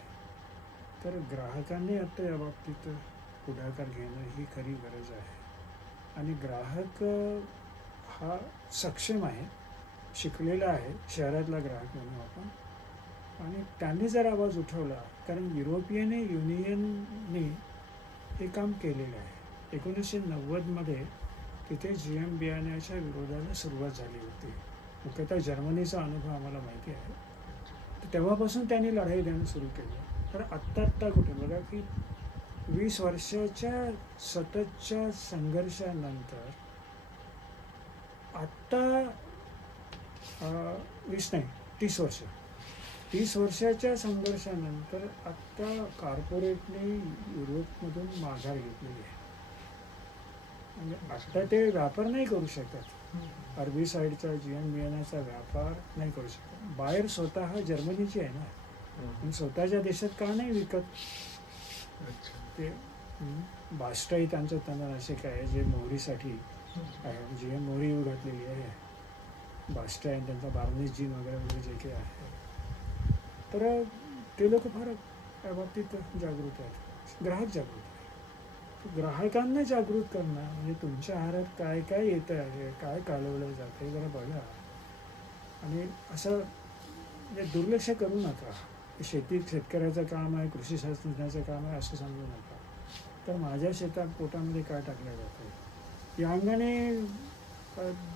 तर ग्राहकांनी आता या बाबतीत पुढाकार घेणं ही खरी गरज आहे. आणि ग्राहक हा सक्षम आहे, शिकलेला आहे, शहरातला ग्राहक म्हणून आपण. आणि त्यांनी जर आवाज उठवला, कारण युरोपियन युनियनने हे काम केलेलं आहे. 1990मध्ये तिथे GM बियाण्याच्या विरोधाला सुरुवात झाली होती. मुख्यतः जर्मनीचा अनुभव आम्हाला माहिती आहे. तर तेव्हापासून त्यांनी लढाई देणं सुरू केलं. तर आत्ता कुठे बघा की 20 वर्षाच्या सततच्या संघर्षानंतर आत्ता 30 वर्षाच्या संघर्षानंतर आत्ता कॉर्पोरेटने युरोपमधून माघार घेतलेली आहे. म्हणजे आत्ता ते व्यापार नाही करू शकत. अरबी साईडचा GM बियाण्याचा व्यापार नाही करू शकत. बाहेर स्वतः जर्मनीची आहे ना, पण स्वतःच्या देशात का नाही विकत ते. बास्टा ही त्यांचं तणनाशक आहे जे मोहरीसाठी आहे. GM मोहरी घातलेली आहे. बास्टा आहे त्यांचा बार्निस जीन वगैरे जे काही आहे. तर ते लोक फार त्या बाबतीत जागृत आहेत. ग्राहक जागृत आहे. ग्राहकांना जागृत करणं म्हणजे तुमच्या आहारात काय काय येतं आहे, काय कालवलं जातं हे जरा बघा. आणि असं म्हणजे दुर्लक्ष करू नका. शेतकऱ्याचं काम आहे, कृषी शास्त्रज्ञाचं काम आहे असं समजू नका. तर माझ्या शेतात पोटामध्ये काय टाकलं जातं या अंगाने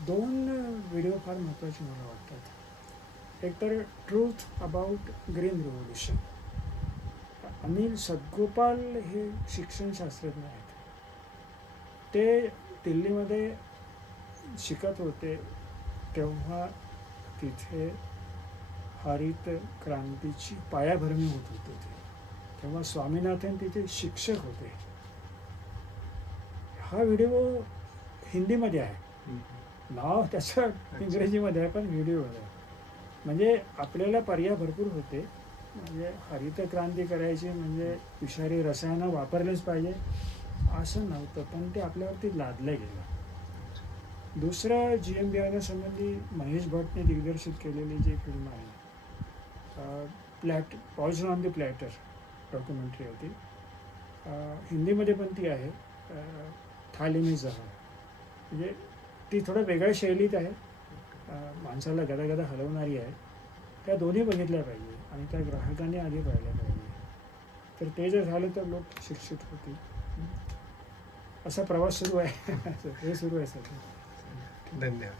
2 व्हिडिओ फार महत्त्वाचे मला वाटतात. एक तर truth about green revolution. Anil Sadgopal हे शिक्षणशास्त्रज्ञ आहेत. ते दिल्लीमध्ये शिकत होते तेव्हा तिथे हरित क्रांतीची पायाभरणी होत होती. तेव्हा स्वामीनाथन तिथे शिक्षक होते. हा व्हिडिओ हिंदीमध्ये आहे, नाव त्याचं इंग्रजीमध्ये आहे, पण व्हिडिओ आहे. म्हणजे आपल्याला पर्याय भरपूर होते. म्हणजे हरित क्रांती करायची म्हणजे विषारी रसायनं वापरलेच पाहिजे असं नव्हतं, पण ते आपल्यावरती लादलं गेलं. दुसरं GM बियाण्यासंबंधी महेश भट्टने दिग्दर्शित केलेली जी फिल्म आहे poison on the platter documentary होती. हिंदीमध्ये पण ती आहे, थाली में जहर. म्हणजे ती थोडं वेगळ्या शैलीत आहे, माणसाला गदागदा हलवणारी आहे. त्या दोन्ही बघितल्या पाहिजे आणि त्या ग्राहकांनी आधी पाहिल्या पाहिजे. तर ते जर झालं तर लोक शिक्षित होतील. असा प्रवास सुरू आहे. हे सुरू आहे सध्या. धन्यवाद.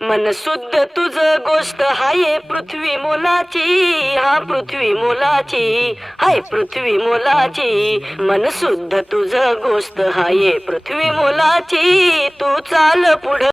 मन शुद्ध तुझ गोष्ट हाय पृथ्वी मोलाची, हा पृथ्वी मोलाची, हाय पृथ्वी मोलाची. मन शुद्ध तुझ गोष्ट हाय पृथ्वी मोलाची, तू चाल पुढ